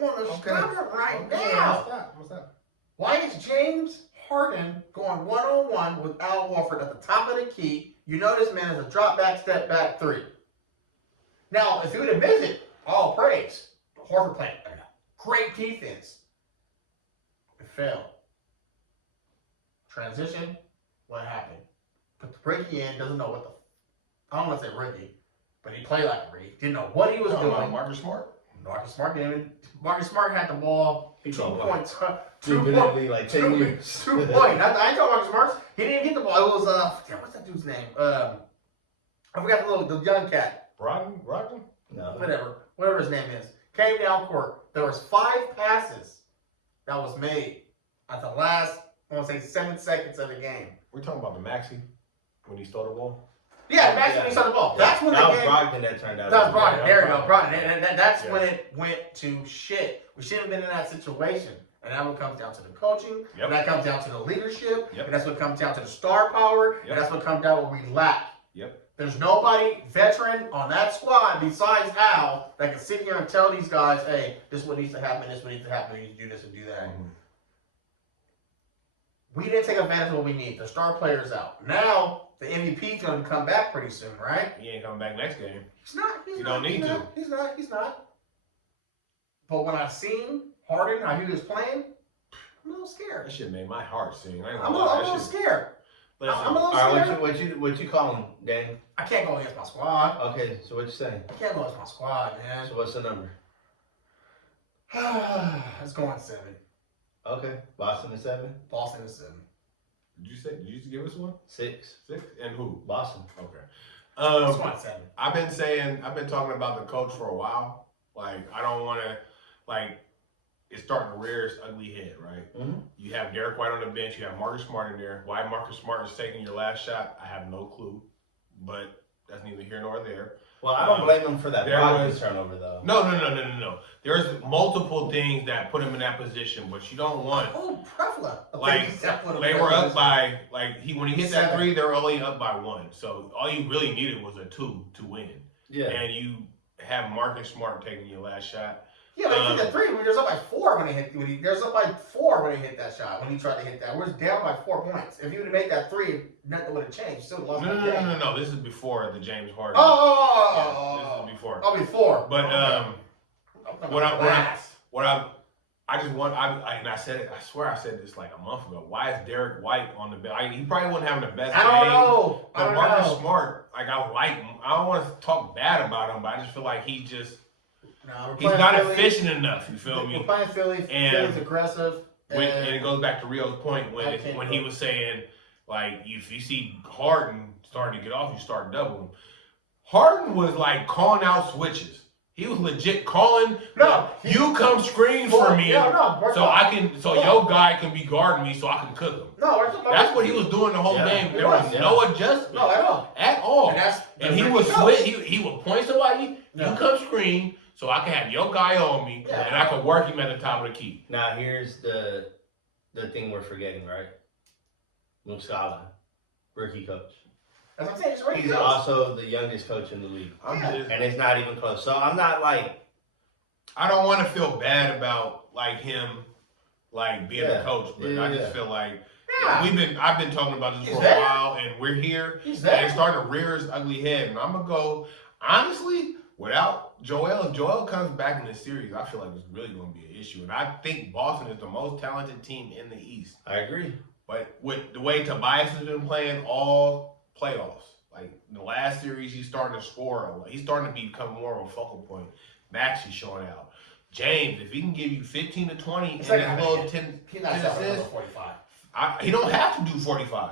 want to Okay. stop it right Okay, now. Stop. Why is James Harden going one-on-one with Al Horford at the top of the key? You know this man is a drop back, step back three. Now, if he would have missed it, all praise. Horford playing great defense. It failed. Transition, what happened? Put the Ricky in, doesn't know what the, I don't want to say Ricky, but he played like a Ricky. Didn't know what he was doing. Marcus Smart. Marcus Smart had the ball 2 He told points. Stupidly, like 10 years. 2 point. I ain't talking about Marks. He didn't get the ball. It was what's that dude's name? I forgot the young cat. Rodden? No. Whatever his name is. Came down court. There was 5 passes that was made at the last, I want to say 7 seconds of the game. We're talking about the Maxi when he stole the ball. Yeah, Max when he saw the ball. That's when that the was game. Brogdon that turned out. That was Brogdon. Yeah, There you go, Brogdon. And that's Yeah. when it went to shit. We shouldn't have been in that situation. And that what comes down to the coaching. Yep. And that comes down to the leadership. Yep. And that's what comes down to the star power. Yep. And that's what comes down to what we lack. Yep. There's nobody veteran on that squad besides Al that can sit here and tell these guys, hey, this is what needs to happen, this is what needs to happen, you need to do this and do that. Mm-hmm. We didn't take advantage of what we need. The star player's out. Now, the MVP's going to come back pretty soon, right? He ain't coming back next game. He's not. You don't need to. He's not. But when I seen Harden, how he was playing, I'm a little scared. That shit made my heart sing. I ain't I'm gonna a lie. little That shit. scared. Listen, I'm a little All scared. right, what you calling, Danny? I can't go against my squad. Okay, so what you saying? I can't go against my squad, man. So what's the number? It's going 7. Okay, Boston is 7. Boston is 7. Did you give us one? 6. 6? And who? Boston. Okay. It's going 7. I've been talking about the coach for a while. Like, I don't want to, like, it's starting to rear its ugly head, right? Mm-hmm. You have Derek White on the bench. You have Marcus Smart in there. Why Marcus Smart is taking your last shot, I have no clue. But that's neither here nor there. Well, I don't blame him for that there Brogdon was- turnover, though. No. There's multiple things that put him in that position, but you don't want. Oh, Prevla. Like, they were up by, like, when he hit that 7. 3, they were only up by 1. So all you really needed was a 2 to win. Yeah. And you have Marcus Smart taking your last shot. Yeah, but he hit the 3. When he was up by 4 when he hit. There's up by 4 when he hit that shot. When he tried to hit that, we're down by 4 points. If he would have made that 3, nothing would have changed. Still lost the game. No. This is before the James Harden. Oh, Yeah, this is before. Oh, before. But Last. I said it. I swear I said this like a month ago. Why is Derek White on the bench? He probably wasn't having the best I don't game. know. But Marcus Smart, like, I like him. I don't want to talk bad about him, but I just feel like he's not efficient enough. You feel We're me? playing Philly. And Philly's aggressive. And it goes back to Rio's point when he was saying, like, if you see Harden starting to get off, you start doubling. Harden was like calling out switches. He was legit calling. No, you come screen for me, so your guy can be guarding me, so I can cook him. No, That's what he was doing the whole game. There was no adjustment. No, at all. At all. And he would switch. He would point somebody. Yeah. You come screen, so I can have your guy on me, Yeah. and I can work him at the top of the key. Now, here's the thing we're forgetting, right? Muscala, rookie coach. That's what I'm saying. It's right He's here. also the youngest coach in the league. And it's not even close. So I'm not like... I don't want to feel bad about like him, like being a coach, but I just feel like I've been talking about this for a while, and we're here, He's and there. it's starting to rear its ugly head. And I'm gonna go honestly without Joel. If Joel comes back in this series, I feel like it's really gonna be an issue. And I think Boston is the most talented team in the East. I agree. But with the way Tobias has been playing all playoffs, like the last series, he's starting to score. He's starting to become more of a focal point. Maxey's showing out. James, if he can give you 15 to 20 and his little 10 He's not assists, 45. he don't have to do 45.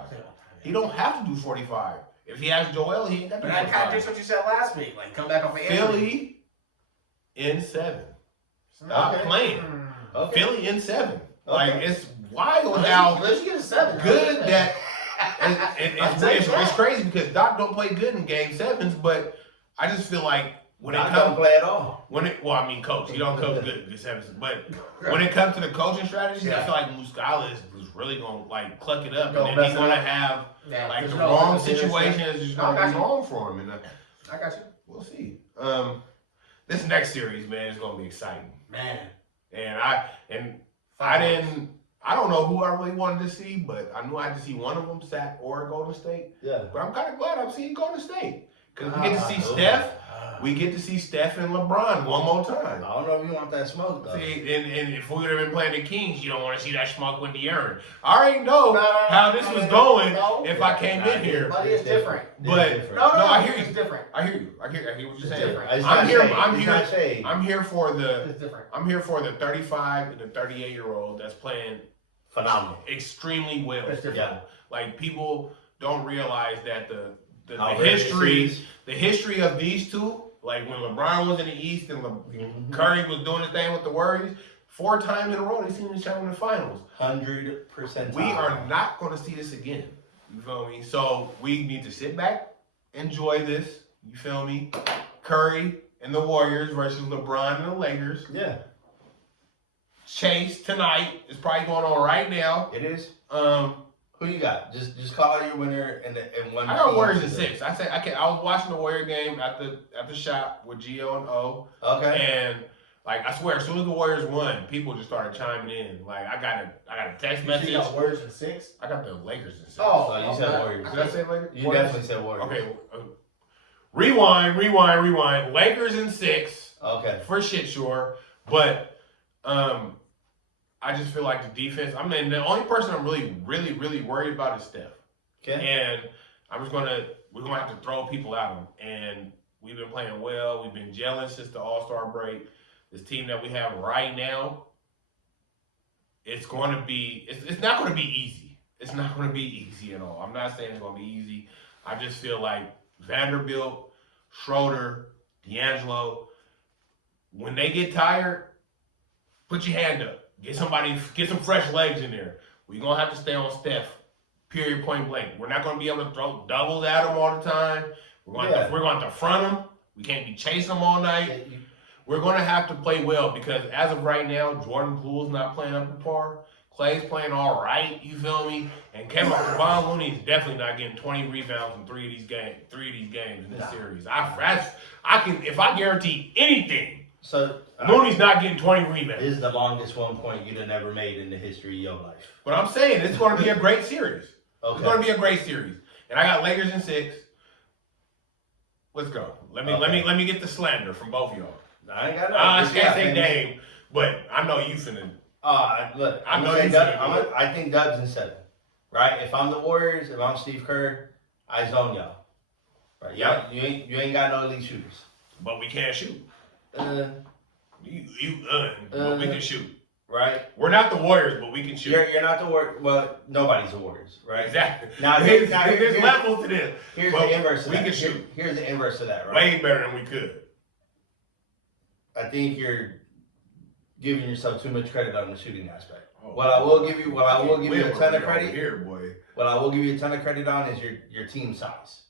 He don't have to do 45. If he has Joel, he ain't got to But do that kind of 45. just what you said last week. Like, come back off of injury. Philly in 7. Stop playing. Okay. Philly in 7. Okay. Like, it's wild how Let's get a 7. good that. It's crazy because Doc don't play good in game 7s, but I just feel like when Doc it comes don't play at all. Coach. He don't coach good in 7s, but when it comes to the coaching strategies, I feel like Muscala is really gonna like cluck it up, and then he's gonna have like the wrong situations is just gonna be wrong for him, and I got you. we'll see. This next series, man, is gonna be exciting, Man. and I don't know who I really wanted to see, but I knew I had to see one of them, Sac or Golden State. Yeah. But I'm kind of glad I'm seeing Golden State. Because we get to see Steph. We get to see Steph and LeBron one more time. I don't know if you want that smoke, though. See, and if we would have been playing the Kings, you don't want to see that smoke with De'Aaron. I already know how this was going if I came in here. But it's different. But No, I hear it's you. different. I hear you. I hear what you're It's saying. different. I'm here. Shade. I'm here for the. It's different. I'm here for the 35 and the 38-year-old that's playing Phenomenal. extremely well. It's different. Yeah. Like people don't realize that the How rare the history of these two, like when LeBron was in the East and Curry was doing his thing with the Warriors, 4 times in a row they seen each other in the finals. 100%. We are not going to see this again. You feel me? So we need to sit back, enjoy this. You feel me? Curry and the Warriors versus LeBron and the Lakers. Yeah, Chase tonight is probably going on right now. it is. Um, Who you got? Just call out your winner and one. I got team. Warriors in 6. I was watching the Warrior game at the shop with Gio and O, Okay. and like I swear, as soon as the Warriors won, people just started chiming in. Like I got a text message. You got Warriors in 6? I got the Lakers in 6. So you said Warriors. Did I say Lakers? You Warriors? definitely said Warriors. Okay. Rewind. Lakers in 6 Okay. for shit, sure. But I just feel like the defense. I mean, the only person I'm really worried about is Steph. Okay. And we're gonna have to throw people at them. And we've been playing well. We've been gelling since the All-Star break. This team that we have right now, it's not gonna be easy. It's not gonna be easy at all. I'm not saying it's gonna be easy. I just feel like Vanderbilt, Schroeder, D'Angelo, when they get tired, put your hand up. Get some fresh legs in there. We're gonna have to stay on Steph. Period, point blank. We're not gonna be able to throw doubles at him all the time. We're going to front him. We can't be chasing them all night. We're gonna have to play well because as of right now, Jordan Poole's not playing up to par. Clay's playing all right. You feel me? And Kevin Looney is definitely not getting 20 rebounds in 3 of these games in this series. If I guarantee anything. So Looney's not getting 20 rebounds. This is the longest 1 point you'd have never made in the history of your life. But I'm saying it's going to be a great series. Okay. It's going to be a great series. And I got Lakers in 6. Let's go. Let me get the slander from both of y'all. I ain't got no. I can't say name, but I know you finna. Look, I know you finna. I think Dubs in 7. Right? If I'm the Warriors, if I'm Steve Kerr, I zone y'all. Right? Yeah. You ain't got no elite shooters. But we can't shoot. Uh, But we can shoot. Right? We're not the Warriors, but we can shoot. You're not the Warriors. Well, nobody's the Warriors, right? Exactly. Now, There's here's levels to this. Here's But the inverse of we that. can shoot. Here's the inverse of that, right? Way better than we could. I think you're giving yourself too much credit on the shooting aspect. Oh, What I will give you a ton of over credit. here, boy. What I will give you a ton of credit on is your team size,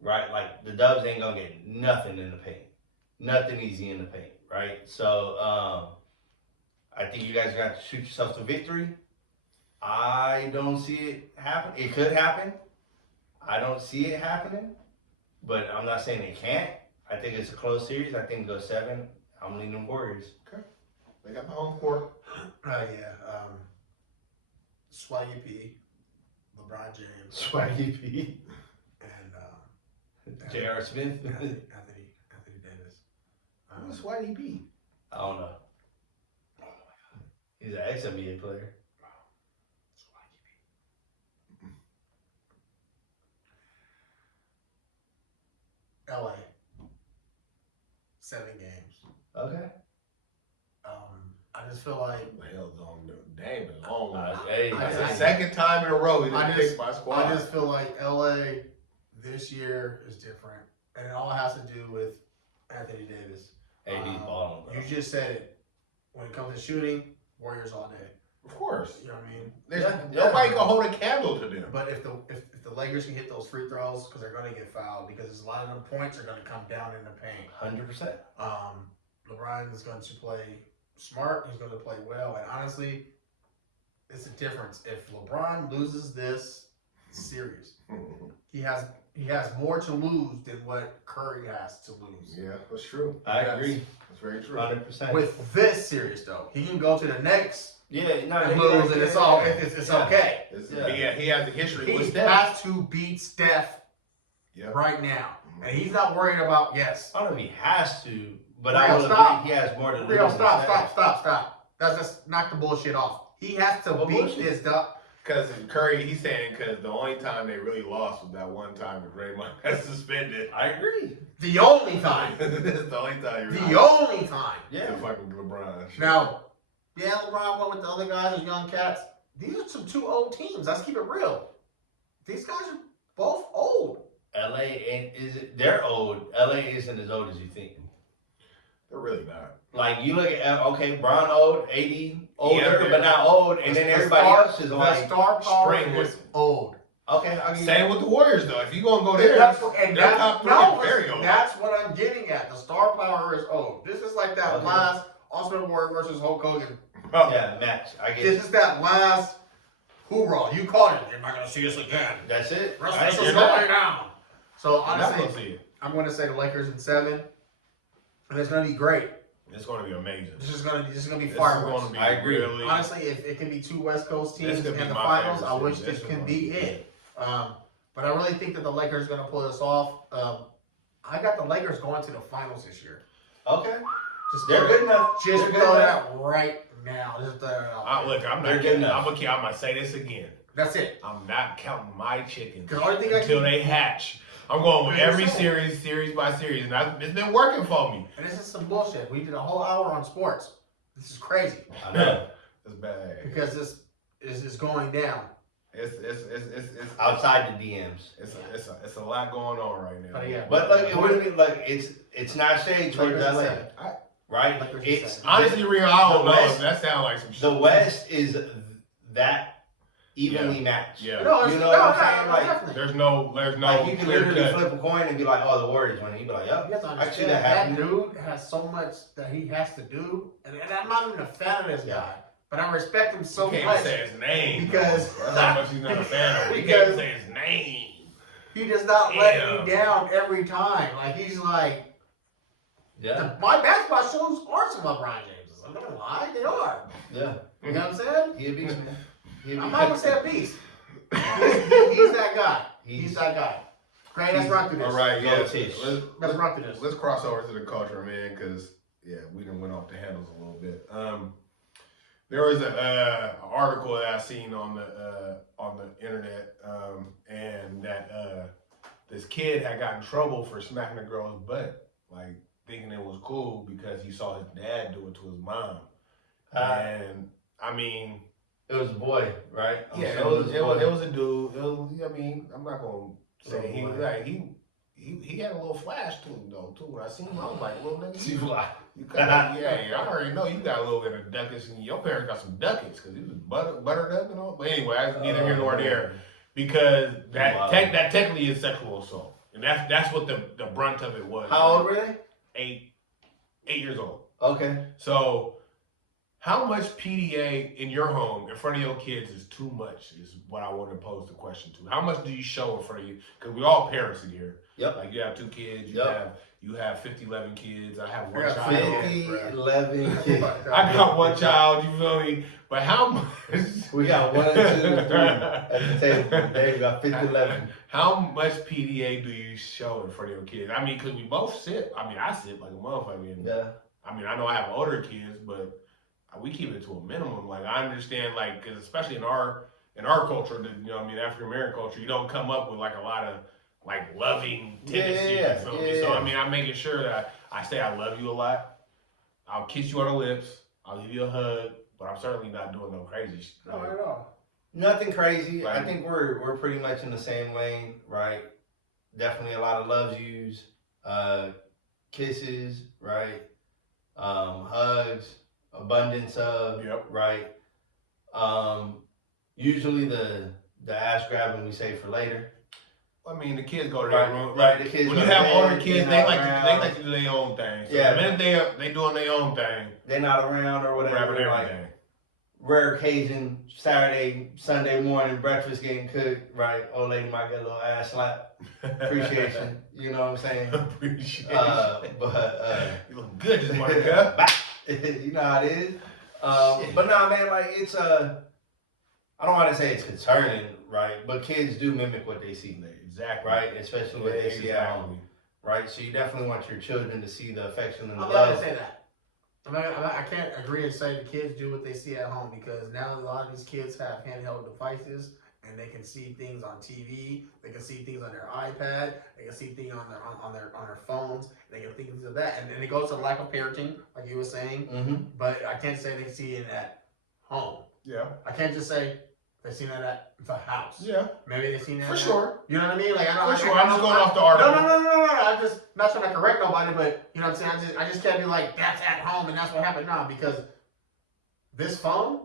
right? Like the Dubs ain't gonna get nothing in the paint, nothing easy in the paint, right? So I think you guys got to shoot yourself to victory. I don't see it happen. It could happen. I don't see it happening, but I'm not saying it can't. I think it's a close series. I think it goes 7. I'm leaning Warriors. Okay. They got the home court. Swaggy P, LeBron James, Swaggy P. and J.R. Smith. Anthony Davis. Who's Whitey B? I don't know. He's an ex-NBA player. LA. 7 games. Okay. I just feel like Hell's on the damn it's long. Hey, That's the second time in a row he didn't I pick just- my squad. I just feel like LA this year is different, and it all has to do with Anthony Davis. AD's balling, bro. You just said it. When it comes to shooting, Warriors all day. Of course. You know what I mean? Nobody can hold a candle to them. But if the Lakers can hit those free throws, because they're going to get fouled, because a lot of them points are going to come down in the paint. 100%. LeBron is going to play smart. He's going to play well, and honestly, it's a difference. If LeBron loses this series, he has more to lose than what Curry has to lose. Yeah, that's true. I agree. That's very true. 100%. With this series, though, he can go to the next yeah, no, and lose, and it's all it's okay. He has a history with He Steph. has to beat Steph Yeah. right now. And he's not worried about, I don't know if he has to, but Rio, I will stop. agree he has more to lose. Rio, than stop. Let's just knock the bullshit off. He has to What beat bullshit? this duck. Because Curry, he's saying because the only time they really lost was that one time that Draymond got suspended. I agree. The only time. That's the only time. The only time. Yeah. To fucking LeBron. Now, yeah, LeBron went with the other guys as young cats. These are some two old teams. Let's keep it real. These guys are both old. LA ain't they're old. LA isn't as old as you think. They're really not. Like you look at okay, Bron old, AD older, Yeah, but not old, and then everybody else is the like star power spring is with them. old. okay. I'll give you Same with the Warriors though. If you gonna go there, That's they're top three and very old. that's what I'm getting at. The star power is old. This is like that Okay. last Ultimate Warrior versus Hulk Hogan. yeah match. I get This is that last hoorah. You called it. You're not gonna see us again. that's it. This is you're not. going down. So I'm not gonna honestly, see it. I'm going to say the Lakers in 7, and it's going to be great. It's gonna be amazing. This is going to be This is fireworks. gonna be I agree. really. Honestly, if it can be two West Coast This teams could in be the my finals, favorite I wish series. this This can one. be it. But I really think that the Lakers are going to pull this off. I got the Lakers going to the finals this year. Okay, Just they're throw good it- enough. Just They're good throw enough. that right now. Just throw it out. Look, I'm They're not. good enough. I'm gonna say this again. That's it. I'm not counting my chickens 'Cause the only thing I until can- they hatch. I'm going with every 100%. series by series, and it's been working for me. And this is some bullshit. We did a whole hour on sports. This is crazy I know. It's bad. because this is going down. It's Outside the DMs, it's a lot going on right now. But yeah. but like it wouldn't be like it's not shade towards Lakers in LA, 7. right? Lakers in It's 7. Honestly, real, I don't The know West- if that sounds like some shit. the West is that evenly matched. Yeah. No, You know what I'm saying? no, Like, definitely. There's no Like you can clear literally cut. flip a coin and be like, "Oh, the Warriors win." You'd be like, "Yup." You have to I see understand that that happening. dude has so much that he has to do, and I'm not even a fan of this guy, but I respect him so You can't much. even say his name because- that's how much he's not a fan of. You can't because- even say his name. He does not let Damn. me down every time. Like he's like, Yeah, my basketball shoes are some LeBron James. I'm not gonna lie, they are. yeah. You know what I'm saying? He a beast, man. He a I'm beast. not gonna say a beast. He's that guy. He's that guy. Great, let's run through this. All right, yeah. Tish. Let's run through this. Let's cross over to the culture, man, because we done went off the handles a little bit. There was a article that I seen on the internet, and that this kid had got in trouble for smacking a girl's butt, like thinking it was cool because he saw his dad do it to his mom. And I mean, It was a boy, right? yeah, it was a dude. I mean, I'm not gonna say he was like he had a little flash to him though too. When I seen him, I was like, well, nigga, you got, yeah, I already know you got a little bit of ducats, and your parents got some ducats because he was buttered up and all. But anyway, that's neither here nor there, because that technically is sexual assault, and that's what the brunt of it was. How old were they? 8 years old. Okay. So, how much PDA in your home in front of your kids is too much? Is what I want to pose the question to. How much do you show in front of you? Because we all parents in here. Yep. Like you have 2 kids. You have 11 kids. I have one Yeah, child. 50, 11 kids. I got one child. You feel me? But how much? We got 1, 2, 3 at the table. There you got 50, 11. How much PDA do you show in front of your kids? I mean, because we both sit. I mean, I sit like a motherfucker. And, Yeah. I mean, I know I have older kids, but we keep it to a minimum. Like I understand, like, because especially in our culture, you know, what I mean, African American culture, you don't come up with like a lot of like loving tendencies. Yeah, You feel me? So I mean, I'm making sure that I say I love you a lot. I'll kiss you on the lips. I'll give you a hug, but I'm certainly not doing no crazy shit. No, not at all. Nothing crazy. Right. I think we're pretty much in the same lane, right? Definitely a lot of loves yous, kisses, right? Hugs, abundance of, Yep. right? Usually the ass grabbing we save for later. I mean, the kids go to their Right, room. right, the kids When go you to have bed, older kids, they're they not like to do their own thing. So Yeah. the minute they doing their own thing, They're not around or whatever. grabbing Like everything. rare occasion, Saturday, Sunday morning, breakfast getting cooked, right? Old lady might get a little ass slap. Appreciation. You know what I'm saying? Appreciation. You look good this morning, girl. You know how it is. But nah, man, like it's I don't want to say it's concerning, right? But kids do mimic what they see, Exactly. right? Especially what they see at home. right? So you definitely want your children to see the affection and the I'm not gonna love. say that. I can't agree and say the kids do what they see at home because now a lot of these kids have handheld devices and they can see things on TV, they can see things on their iPad, they can see things on their phones, they can think things of that, and then it goes to lack of parenting, like you were saying. Mm-hmm. But I can't say they see it at home. Yeah. I can't just say they've seen it at the house. Yeah. Maybe they've seen it For at, sure. You know what I mean? Like I don't. For sure. I'm just going off the article. No. I'm just not trying to correct nobody, but you know what I'm saying. I just can't be like that's at home and that's what happened now because this phone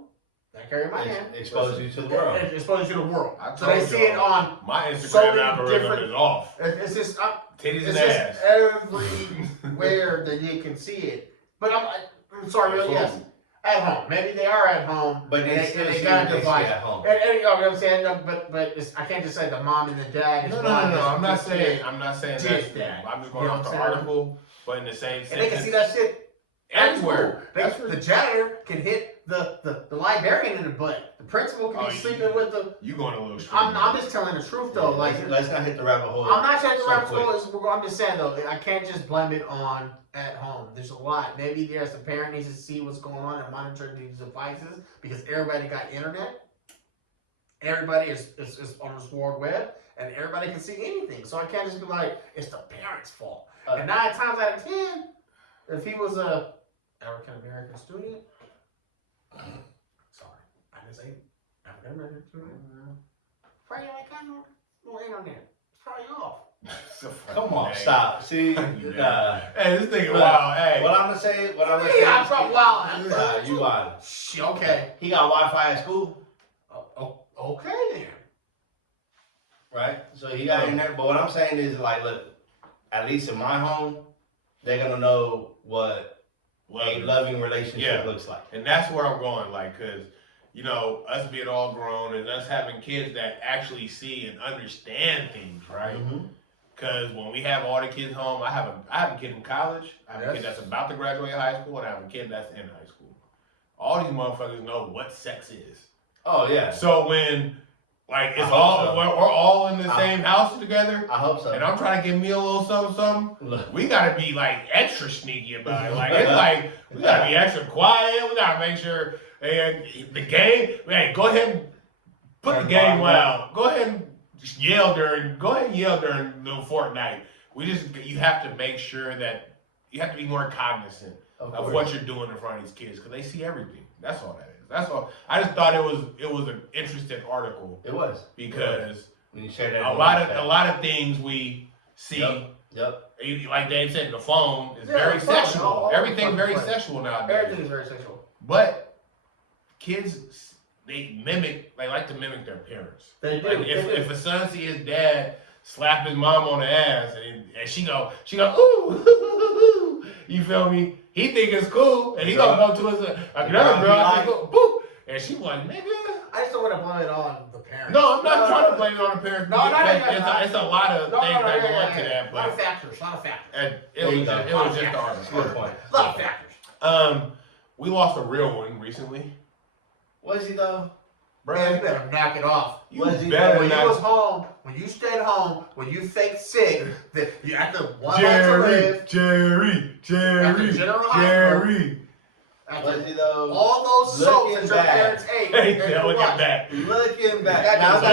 that I carry in my hand Expose you to the world. It exposes you to the world. I So they told see it y'all, on. my Instagram so many algorithm different- is off. It's just Titties it's and just ass. everywhere that you can see it. But I'm sorry, really, yes, at home. Maybe they are at home, But they and still they see got what a they see device. at home. And you know what I'm saying? But I can't just say the mom and the dad. Is No. blind I'm not as this saying. kid. I'm not saying did that's that. I'm just going You know off the what I'm saying? article, but in the same And they can see that shit everywhere. everywhere. The janitor can hit the librarian in the butt. The principal can Oh, be you- sleeping with the. You going a little extreme. I'm just telling the truth though. Like let's not hit the rabbit hole. I'm not saying the so rabbit hole quick. is. I'm just saying though. I can't just blame it on at home. There's a lot. Maybe there's a parent needs to see what's going on and monitor these devices because everybody got internet. Everybody is on this world web and everybody can see anything. So I can't just be like it's the parents' fault. And 9 times out of 10, if he was a African American student, sorry, I didn't say African American student. Probably like kind of more internet. It's probably off. Come on, stop. See, Hey, this nigga Look, wild. Hey, what I'm gonna say, Yeah, I'm from wild. You wild. Shit, okay. He got Wi-Fi at school, Okay then. right? So he got internet. But what I'm saying is, like, look, at least in my home, they're gonna know what a loving relationship looks like. And that's where I'm going, like, cause you know, us being all grown and us having kids that actually see and understand things, right? Mm-hmm. Cause when we have all the kids home, I have a kid in college, I have a kid that's about to graduate high school, and I have a kid that's in high school. All these motherfuckers know what sex is. Oh yeah. So when like it's I hope all so. we're all in the same house together, I hope so. and I'm trying to give me a little something. Look, We gotta be like extra sneaky about it. Like it's like we gotta be extra quiet. We gotta make sure and the game. Hey, go ahead and put the game loud. Go ahead and just yell during. Go ahead and yell during the Fortnite. You have to make sure that you have to be more cognizant of what you're doing in front of these kids because they see everything. That's all that is. That's all. I just thought it was an interesting article it was because when you share that. a lot of things we see. Yep. Like Dave said, the phone is Yeah, very the phone, sexual. all Everything's the very phone. sexual nowadays. Everything is very sexual. But kids, they like to mimic their parents. They do. Like if a son see his dad slap his mom on the ass and she go ooh, you feel me? He think it's cool, and he gonna go to his another girl and go boop, and she like nigga. I just don't want to blame it on the parents. No, I'm not trying to blame it on the parents. No, It's a lot of things that go into that, A lot of but factors. and it was just the article. Good point. A lot of factors. We lost a real one recently. Was he though? Man, you better knock it off. You Was he- better When you not. was home, when you stayed home, when you fake sick, that you after 1 month to live, Jerry, after general hospital, Jerry. Was he though? all those soaps that Looking your back. parents ate. Hey, and you look watched. at that. Looking back, That now, was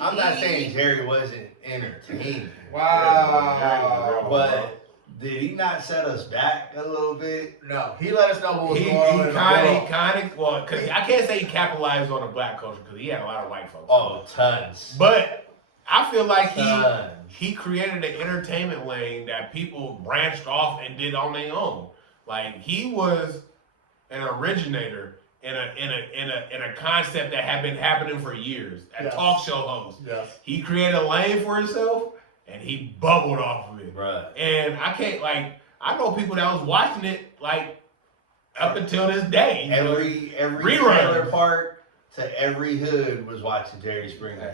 I'm not saying Jerry wasn't entertaining. Wow. But did he not set us back a little bit? No, he let us know what was He going on in the world. kind of, well, because I can't say he capitalized on the black culture because he had a lot of white folks. Oh, tons. But I feel like Tons. he created an entertainment lane that people branched off and did on their own. Like he was an originator in a concept that had been happening for years. A Yes. talk show host. Yes. He created a lane for himself and he bubbled off of it. Bruh. And I know people that was watching it like up until this day. you know? Every Reruns. trailer park to every hood was watching Jerry Springer.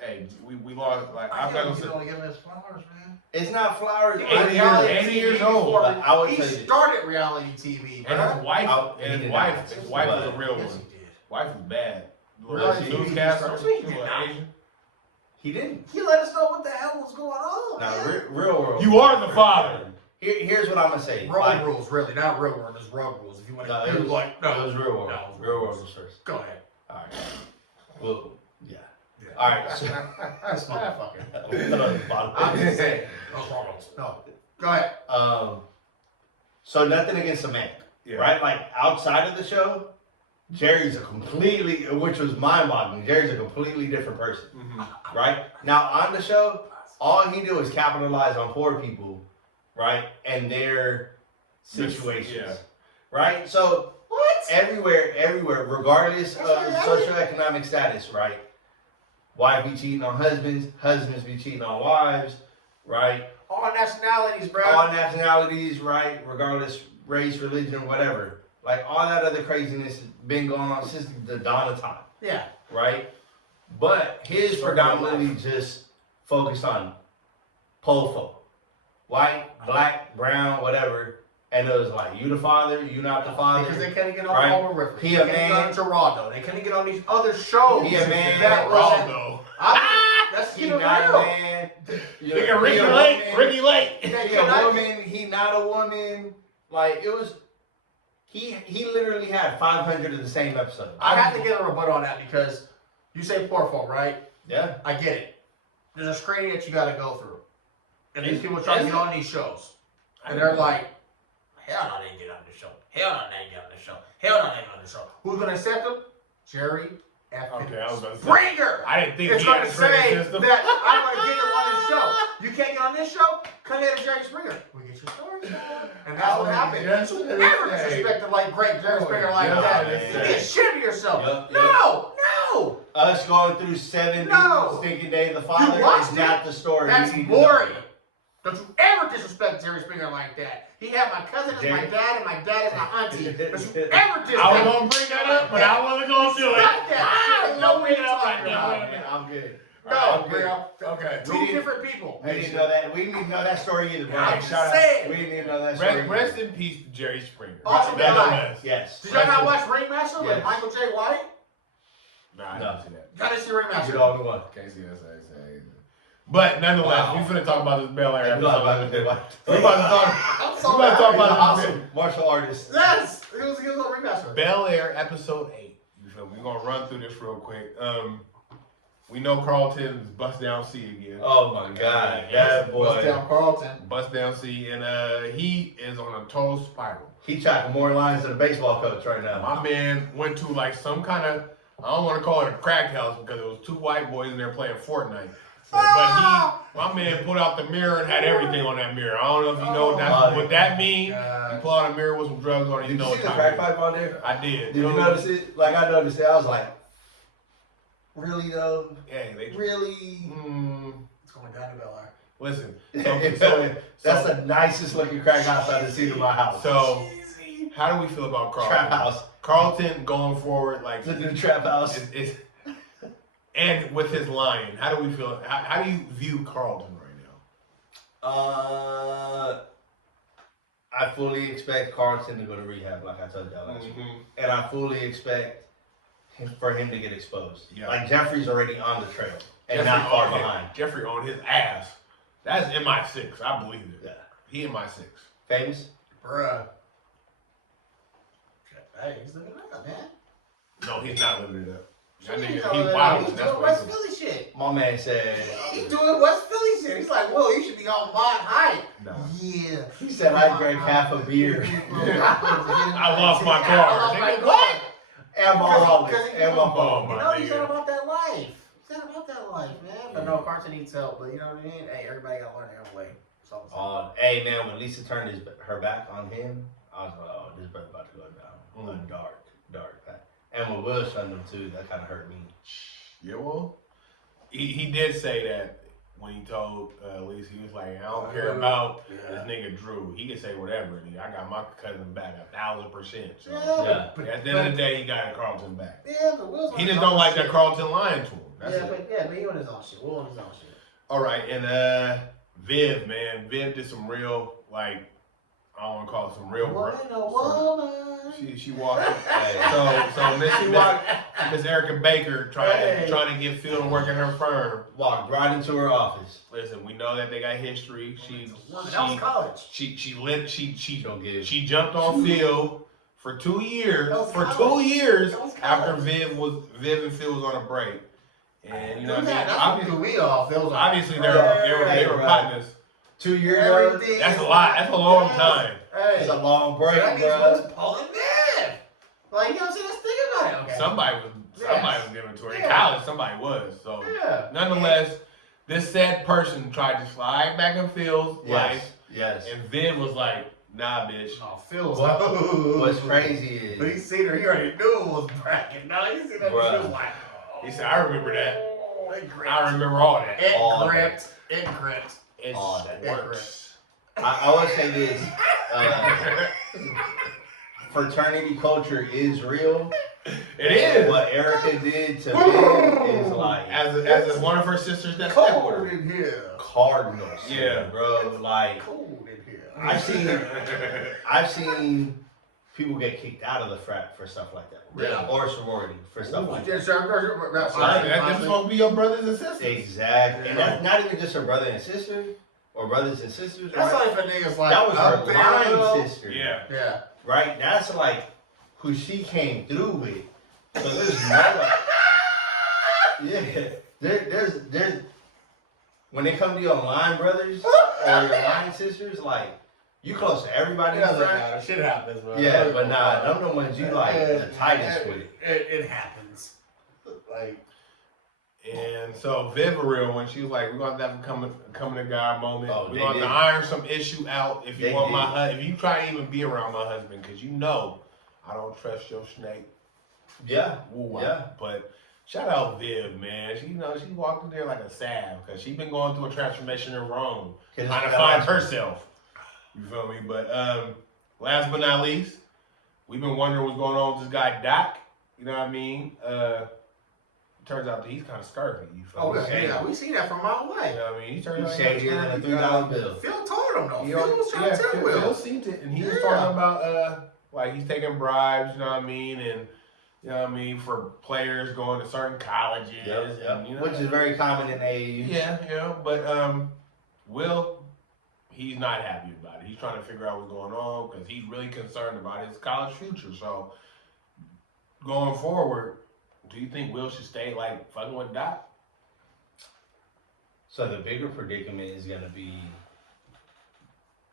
Hey, we lost. Like I'm I not think gonna he's say. gonna give him his flowers, man. It's not flowers. He was 80 reality years- 80 years TV old. before- But I would He tell you this. started reality TV, And bro. his wife, He and his did wife, not. his wife was a real Yes, one. he did. Wife was bad. Reality TV Newscaster, started. He she was did not. Asian. He didn't. He let us know what the hell was going on. Now, man. real world. You are the father. Here's what I'm gonna say. Road rules, really, not real world. Just road rules. If you want No, to it do was, like, no, it was real world. No, Real world was first. Go ahead. All right. Well, yeah. Yeah. All right. So, This motherfucker. we'll put on the bottom. I'm just saying. No. Go ahead. So nothing against the man, right? Like outside of the show, Jerry's a completely, which was mind-boggling. Jerry's a completely different person, right? Now on the show, all he do is capitalize on poor people, right, and their situations, right? So everywhere, regardless of socioeconomic status, right? Wife be cheating on husbands, husbands be cheating on wives, right? All nationalities, bro. All nationalities, right? Regardless, race, religion, whatever. Like all that other craziness has been going on since the dawn of time. Yeah. Right? But his predominantly just focused on pole folk. White, black, brown, whatever. And it was like, you the father, you not the father. Because they couldn't get on right? Over River. He they a couldn't man. get on Geraldo. They couldn't get on these other shows. He a man. That wasn't. Geraldo. That's He even not a real. man. Nigga, Ricky Lake. Ricky Lake. He a woman. He not a woman. Like it was. He literally had 500 of the same episode. I have to get a rebuttal on that because you say poor folk, right? Yeah. I get it. There's a screening that you got to go through. And these people try to get on these shows. And they're like, hell no, they didn't get on the show. Hell no, they didn't get on the show. Hell no, they didn't get on the show. Who's going to accept them? Jerry F. Okay, I was about to say. Springer! I didn't think It's he going had to a say credit system. that I'm going to get him on this show. You can't get on this show? Come here to Jerry Springer. We get your story. And that's what happened. You never disrespected like great Jerry Springer like that. You get shit of yourself. No! Us going through 7 stinking days of the father watched is not the story. That's We need to boring. know. Don't you ever disrespect Jerry Springer like that. He had my cousin as my dad and my dad as my auntie. Don't you ever disrespect I was gonna bring that up, but I wasn't gonna do it. Stop that. I No bring it up talking right now. about. I'm good. No, I'm good. bro. Okay. Two different people. We didn't know that. We didn't even know that story either, bro. I'm just Shout out. saying. We didn't even know that story. Rest in peace to Jerry Springer. Awesome guy. Nonetheless. Yes. Did y'all not watch Ringmaster with Yes. Michael J. White? Nah, I No. didn't see that. You gotta see You're Ringmaster. the only one. Can't see that. But nonetheless, we finna talk about this Bel Air episode. We about to talk. I'm We so about to talk happy. about this Awesome martial artist. Yes! He was on Ringmaster. Bel Air episode 8. You feel me? We're gonna run through this real quick. We know Carlton's bust down C again. Oh my God, that boy. Bust down Carlton. Bust down C, and he is on a total spiral. He tracking more lines than a baseball coach right now. My man went to like some kind of, I don't want to call it a crack house because it was 2 white boys in there playing Fortnite. But my man pulled out the mirror and had everything on that mirror. I don't know if you know what that means. You pull out a mirror with some drugs on it, you Did know you what see the time crack it is. pipe on there? I did. Did you notice it? Like I noticed it. I was like, really though? Yeah, they Really? It's going down to Bel Air. listen. That's the nicest looking crack house I've seen in my house. So, how do we feel about Carlton? Trap house. Carlton going forward, like The new trap house. it's and with his lying, how do we feel? How do you view Carlton right now? I fully expect Carlton to go to rehab, like I told y'all last week, and I fully expect for him to get exposed. Yeah. Like Jeffrey's already on the trail and Jeffrey not far on his- behind. Jeffrey on his ass. That's MI6. I believe it. Yeah. He MI6. Famous? Bruh. Hey, he's living it up, man. No, he's not living it up. That He's nigga, doing he wild. He's That's doing what West he Philly shit. My man said. He's doing West Philly shit. He's like, whoa, you should be on my height. No. Yeah. He said I drank half a beer. I lost my car. I lost my Nigga, car. And my wallet. Because he- And my Oh, phone. my You know, he's nigga. not about that life. He's not about that life, man. But no, Carson needs help. But you know what I mean? Hey, everybody got to learn their own way. So, Hey man, when Lisa turned her back on him, I was like, oh, this brother about to go down a dark path. And when Will shunned him too, that kind of hurt me. Yeah, well, he did say that when he told Lisa, he was like, I don't care about this nigga Drew. He can say whatever. Nigga. I got my cousin back 1,000%. So Yeah. But at the end of the day, he got Carlton back. Yeah, but Will's on He his just own don't like shit. that Carlton lying to him. That's Yeah, it. but he on his own shit. Will on his own shit. All right, and Viv, man, Viv did some real, like, I don't want to call it some real work. Woman. She walked. So Miss Erica Baker trying to get Phil to work in her firm. Walked right into her office. Listen, we know that they got history. That was college. She jumped on Phil for 2 years. That was For college. 2 years That was after college. Viv and Phil was on a break. And you know what I mean? That's what threw me off. It was like, Obviously they were partners. 2 years. everything. That's a lot. That's a long time. Hey. It's a long break, So that means bro. who's pulling Viv? Like, you know what I'm saying? Let's think about it. Okay. Somebody was giving it to her. In Yeah. college, somebody was. So Yeah. nonetheless, this said person tried to slide back in Phil's life, Yes. and Viv was like, "Nah, bitch." Oh, Phil was What- like, What's crazy But he is, seen her, he already knew it was bracket. No, he seen that, he Bruh. was like, He said, "I remember that. It gripped. I remember all that." All It gripped. It gripped. It all that works. I would say this, fraternity culture is real. It is. What Erica did to Viv is like As one of her sisters that stepped with Cold her. in here. Cardinals. Yeah. Bro. Like, Cold in here. I've seen people get kicked out of the frat for stuff like that. Yeah. Or sorority for stuff like that. That's supposed to be your brothers and sisters. Exactly. And that's not even just her brother and sister or brothers and sisters. That's right? like for niggas like That was up her there, line though. sister. Yeah. Yeah. Right? That's like who she came through with. So there's no yeah. There's when they come to your line brothers or your line sisters, like you close to everybody It in the doesn't front. matter. Shit happens, bro. Yeah, but nah, them the ones you like the tightest with it. It happens. Like, And so Viv real when she was like, "We're gonna have to come to God moment. Oh, We're they gonna have did. to iron some issue out if you They want did. my husband. If you try to even be around my husband, because you know I don't trust your snake." Yeah. Woo-wah. Yeah. But shout out Viv, man. She she walked in there like a salve because she's been going through a transformation in Rome, trying to find herself. You feel me? But last but not least, we've been wondering what's going on with this guy Doc. You know what I mean? Turns out that he's kind of scurvy. You feel oh me? yeah, we see that from my You way. know what I mean? He You turned out shaded in a $3 bill. Phil told him though. He Phil was trying to tell Phil Will. seen it, and he was Yeah. talking about like he's taking bribes. You know what I mean? And you know what I mean for players going to certain colleges. And, you know, Which is very common in AAU. Yeah, but Will, he's not happy about it. He's trying to figure out what's going on because he's really concerned about his college future. So going forward, do you think Will should stay like fucking with Doc? So the bigger predicament is gonna be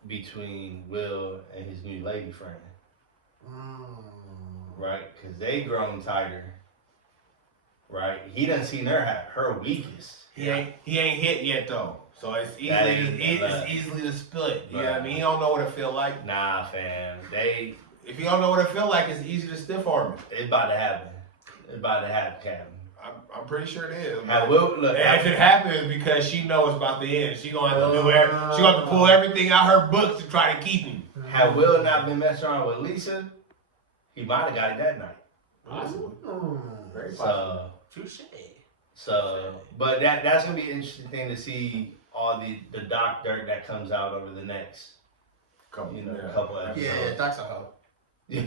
between Will and his new lady friend, right? Because they grown tighter, right? He done seen her weakest. He ain't hit yet though. So it's That easily ain't- it's easily to split. You know what I Right. mean? He don't know what it feel like. Nah, fam. If you don't know what it feel like, it's easy to stiff arm it. It's about to happen. It's about to happen, Captain. I'm pretty sure it is. I will look. And if it happens because she knows it's about the end, she gonna have to do she gonna have to pull everything out her books to try to keep him. Had Will not been messing around with Lisa, he might have got it that night. Possibly. Very So, Touche. but that's gonna be an interesting thing to see all the Doc dirt that comes out over the next, couple episodes. Yeah, Doc's a hoe. Yeah.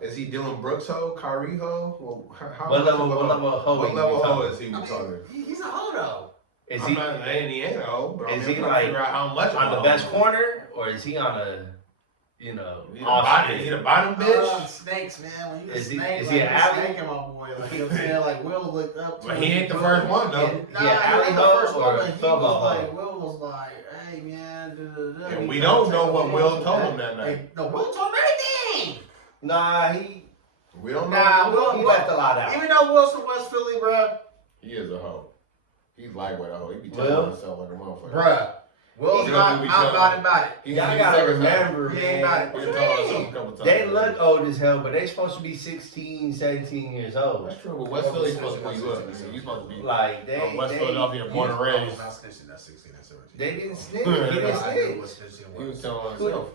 Is he Dylan Brooks ho, Kyrie ho? Well, What level hoe? What you level talking? ho is he? I We talking? mean, he's a hoe though. Is I'm he not saying he ain't a hoe, but is I'm he trying to like figure out how much on of the a best hoe. corner, or is he on a, He the off bottom, street? he the bottom bitch. Snakes, man. When you Is a he- snake, is like, he an you alley? snaking my boy. Like, you know what I'm saying? Like, Will looked up to But him. he ain't the first one though. Nah, Yeah, he alley ain't the hoe first or one, but he FOMO was like, hoe? Will was like, hey, man, da-da-da. And He we tried to don't know take what him Will on, told man. him that night. Hey, no, Will told him everything. Nah, he We don't Nah, know. he left a lot out. Even though Will's from West Philly, bruh, He is a hoe. He's lightweight a hoe. He be Will? telling himself like a motherfucker. bruh, Will's He not don't be about telling- it. He Y'all he gotta said it remember, He ain't about man. it. He What done you told us mean? something a couple times. They look old as hell, but they supposed to be 16, 17 years old. That's true, but West Philly's supposed to pull you up. You supposed to be Like they, West they, Philadelphia, born and raised. Not snitching at 16 and 17. they didn't snitch. He didn't snitch. He was telling What himself.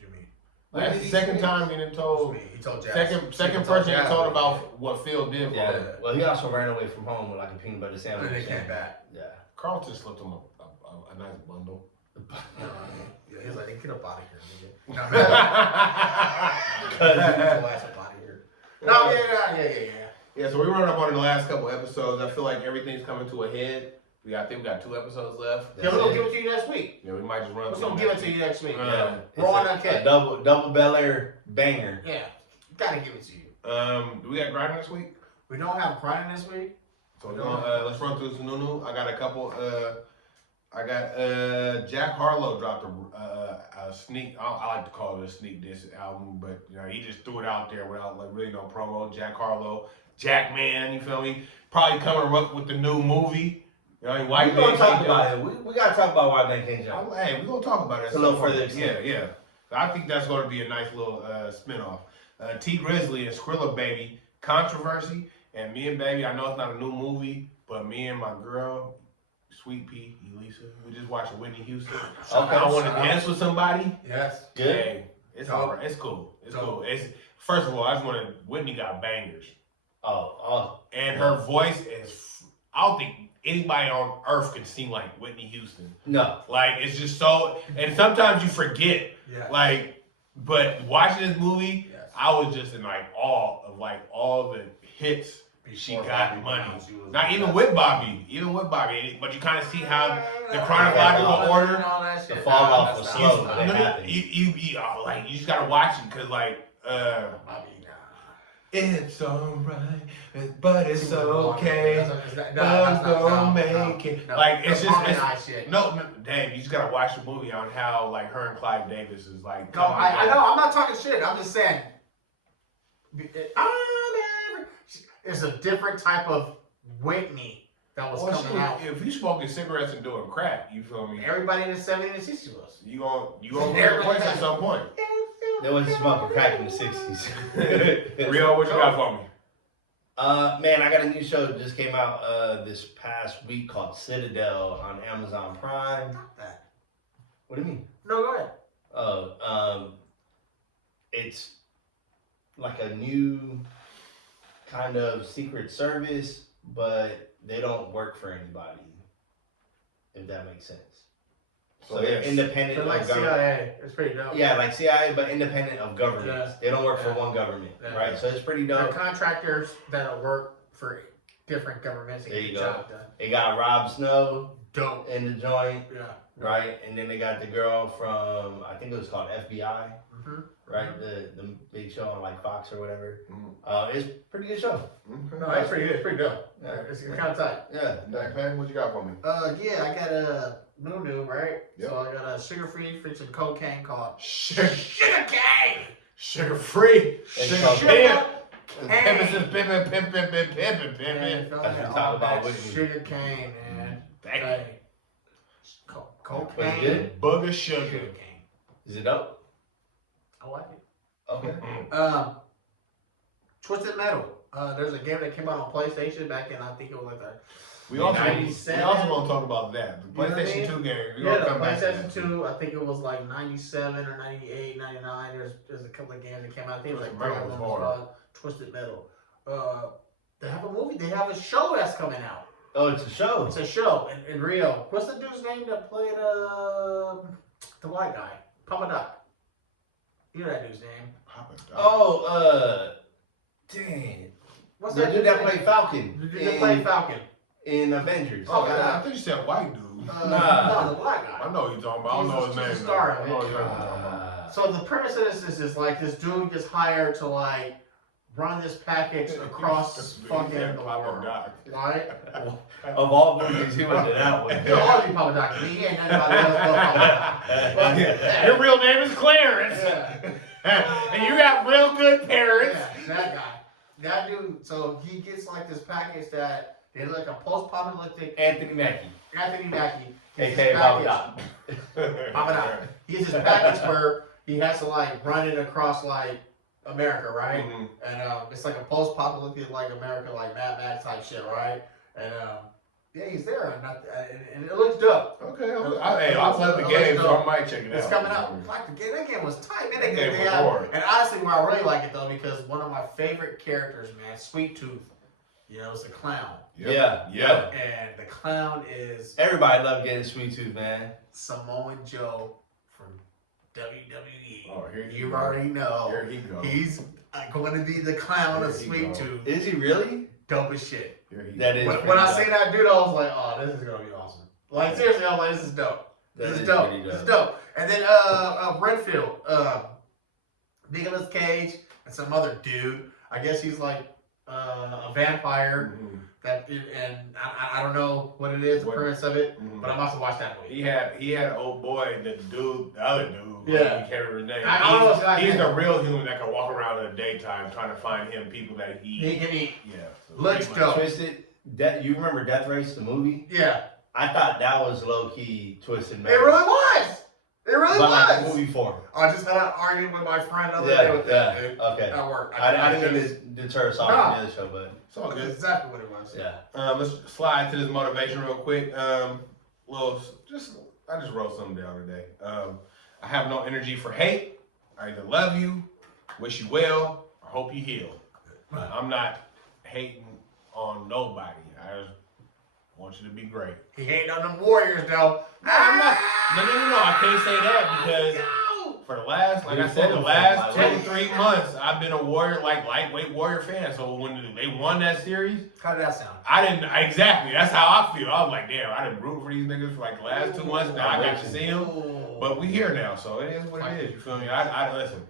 you mean? That's the second time he done What told. you mean? He told Jazz. Second person he told about what Phil did for Yeah. him. Well, he also ran away from home with like a peanut butter And sandwich. then they came back. Yeah. Carlton slipped him a nice bundle. Get up out of here, nigga. No, man. Get your ass up out of here. No, yeah. Yeah, so we running up on the last couple episodes. I feel like everything's coming to a head. I think we got 2 episodes left. Yeah, we're gonna give it to you next week. Yeah, we might just run. We're gonna give it to you next week. Yeah. We're on It's that a double Bel Air banger. Yeah, gotta give it to you. Do we got grinding this week? We don't have grinding this week. So we're gonna, let's run through some new. I got a couple. I got Jack Harlow dropped a sneak. I like to call it a sneak diss album, but you know he just threw it out there without like really no promo. Jack Harlow, Jack Man, you feel me? Probably coming up with the new movie. You know, White We gonna Man talk Can't about Jump. it. We gotta talk about White Man Can't Jump. Hey, we're gonna talk about it. It's a little further Yeah, extent. yeah. I think that's gonna be a nice little spinoff. T Grizzly and Skrilla Baby controversy, and me and Baby. I know it's not a new movie, but me and my girl, Sweet Pea, Elisa, we just watched Whitney Houston. Okay. I want to dance with somebody. Yes. Good. Hey, it's alright. It's cool. It's cool. It's first of all, I just want to. Whitney got bangers, Oh. and her voice is. I don't think anybody on earth can sing like Whitney Houston. No. Like it's just so. And sometimes you forget. Yeah. Like, but watching this movie, Yes. I was just in like awe of like all the hits she Before got Bobby money. Brown, she was Not the even best. with Bobby, but you kind of see how the chronological order. The fall off was slow, but it No, happened. you like you just gotta watch it because like Bobby, nah. it's alright, but it's She was okay. That's I'm gonna no, make it. no. Like it's The just harmonized shit. no, damn. You just gotta watch the movie on how like her and Clive Davis is like. No, I know. I'm not talking shit. I'm just saying. It's a different type of Whitney that was Well, coming out. if you smoking cigarettes and doing crack, you feel me? Everybody in the 70s and 60s was. You gonna get a voice at some point. There was smoking crack in the 60s. Rio, what you got for me? Man, I got a new show that just came out this past week called Citadel on Amazon Prime. Not that. What do you mean? No, go ahead. It's like a new kind of secret service, but they don't work for anybody. If that makes sense. So they're independent They're of like government. CIA. It's pretty dope. Yeah, like CIA, but independent of governments. Yeah. They don't work for Yeah. one government, Yeah. right? So it's pretty They're dope. contractors that work for different governments and There get you the go. job done. They got Rob Snow Dope. in the joint, Yeah. right? And then they got the girl from I think it was called FBI, Mm-hmm. right? The big show on like Fox or whatever. Mhm. It's a pretty good show. No, it's pretty good. It's pretty dope. Yeah. It's kind of tight. Yeah. Backpack, what you got for me? Yeah, I got a new, right? Yep. So I got a sugar-free featuring cocaine called Sugar cane. free. And Sugar so- pimp. Hey. Pimpin'. Man, That's what we talk about with me. sugar cane, man. Thank you. Hey. Was it Cocaine. good? Bug of sugar. Sugar cane. Is it dope? I like it. Okay. Twisted Metal. There's a game that came out on PlayStation back in, I think it was like the We also 97. gonna talk about that. The You know what I PlayStation mean? 2 game. We Yeah, gonna the come back to PlayStation that. 2, I think it was like 97 or 98, 99. There's a couple of games that came out. I think it was like Twisted Metal three of was them was hard. called Twisted Metal. They have a movie. They have a show that's coming out. Oh, it's a show. It's a show in Rio. What's the dude's name that played the white guy? Papa Doc. You know that dude's name. Papa Doc. Oh, dang. What's The that dude dude's that name? played Falcon The dude that played Falcon. in Avengers. Oh, Okay. I think you said white dude. Nah. No, the black guy. I know what you're talking about. I don't know his He's a name. star though. of I know it. what you're talking about. So the premise of this is like this dude gets hired to like run this package across fucking the Papa world. Doc. Right? Of all movies, he went to that one. He'll always be Papa Doc. He ain't nothing about else but Papa Doc. Your real name is Clarence. Yeah. And you got real good parents. Yeah, that guy. That dude, so he gets like this package that is like a post-apocalyptic Anthony Mackie, Anthony Mackie. gets aka this Papa package. Doc. Papa Doc. He gets this package where he has to like run it across like America, right? Mhm. And it's like a post-apocalyptic like America, like Mad Max type shit, right? And yeah, he's there, and it looks dope. Okay. Hey, I love the game, so I might check it out. It's coming out. Like the game, that game was tight, man. That game They was have- hard. and honestly, why I really like it though, because one of my favorite characters, man, Sweet Tooth, you know, is a clown, Yeah. and the clown is Everybody loved getting Sweet Tooth, man. Samoan Joe from WWE. Oh, here he You go. already know. Here he goes. He's going to be the clown of Here he Sweet goes. Tooth. Is he really? Dope as shit. Here he That goes. is When I pretty seen dope. that dude, I was like, oh, this is going to be awesome. Like, seriously, I was like, this is dope. That This is is dope. pretty This is dope. dope. And then Redfield, Nicolas Cage, and some other dude. I guess he's like a vampire. Mhm. And I don't know what it is, the What? premise of it, Mhm. but I must have watched that movie. He had an old boy, the other dude. Yeah. I can't remember his name. I don't know his last He's name. the real human that can walk around in the daytime trying to find him people that He can eat. Yeah. So Looks pretty dope. Twisted. You remember Death Race, the movie? Yeah, I thought that was low key Twisted it Metal. really was. It really but like was. movie form. I just had an argument with my friend the other day with that dude. Okay. At work. I didn't mean to deter us off Nah. from the other show, but It's all That's good. exactly what it was. yeah. Let's slide to this motivation real quick. I just wrote something down today. I have no energy for hate. I either love you, wish you well, or hope you heal. I'm not hating on nobody. I just want you to be great. He ain't on them Warriors though. No, I'm not. No. I can't say that because Yo! for the last, like You're I said, the full last of 2 it. 3 months, I've been a Warrior, like lightweight Warrior fan. So when they won that series, How did that sound? I didn't exactly. That's how I feel. I was like, damn, I didn't root for these niggas for like the last 2 months. Now I got to see them, but we here now, so it is what it is. You feel me? I listen.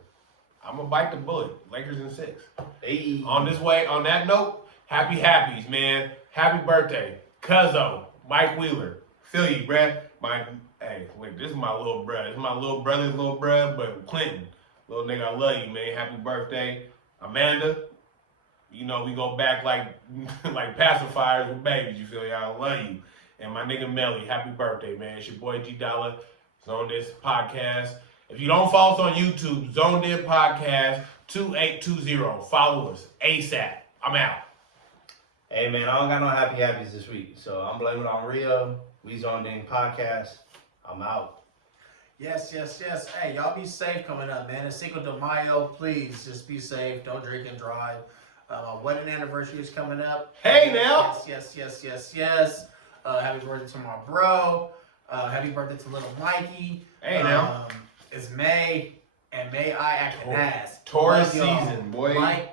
I'm gonna bite the bullet. Lakers in 6. Hey. On that note, happy happies, man. Happy birthday, Cuzzo, Mike Wheeler. Feel you, bruh. This is my little bruh. This is my little brother's little bruh, but Clinton, little nigga, I love you, man. Happy birthday, Amanda. You know we go back like pacifiers with babies. You feel me? I love you. And my nigga Melly, happy birthday, man. It's your boy G Dollar. It's on this podcast. If you don't follow us on YouTube, Zoned In Podcast 2820. Follow us ASAP. I'm out. Hey man, I don't got no happy happies this week, so I'm blaming it on Rio. We Zoned In Podcast. I'm out. Yes. Hey, y'all be safe coming up, man. It's Cinco de Mayo. Please just be safe. Don't drink and drive. My wedding anniversary is coming up. Hey, now. Yes. Happy birthday to my bro. Happy birthday to little Mikey. Hey, now. It's May, and may I act an ass. Taurus Love y'all. season, boy. Mike,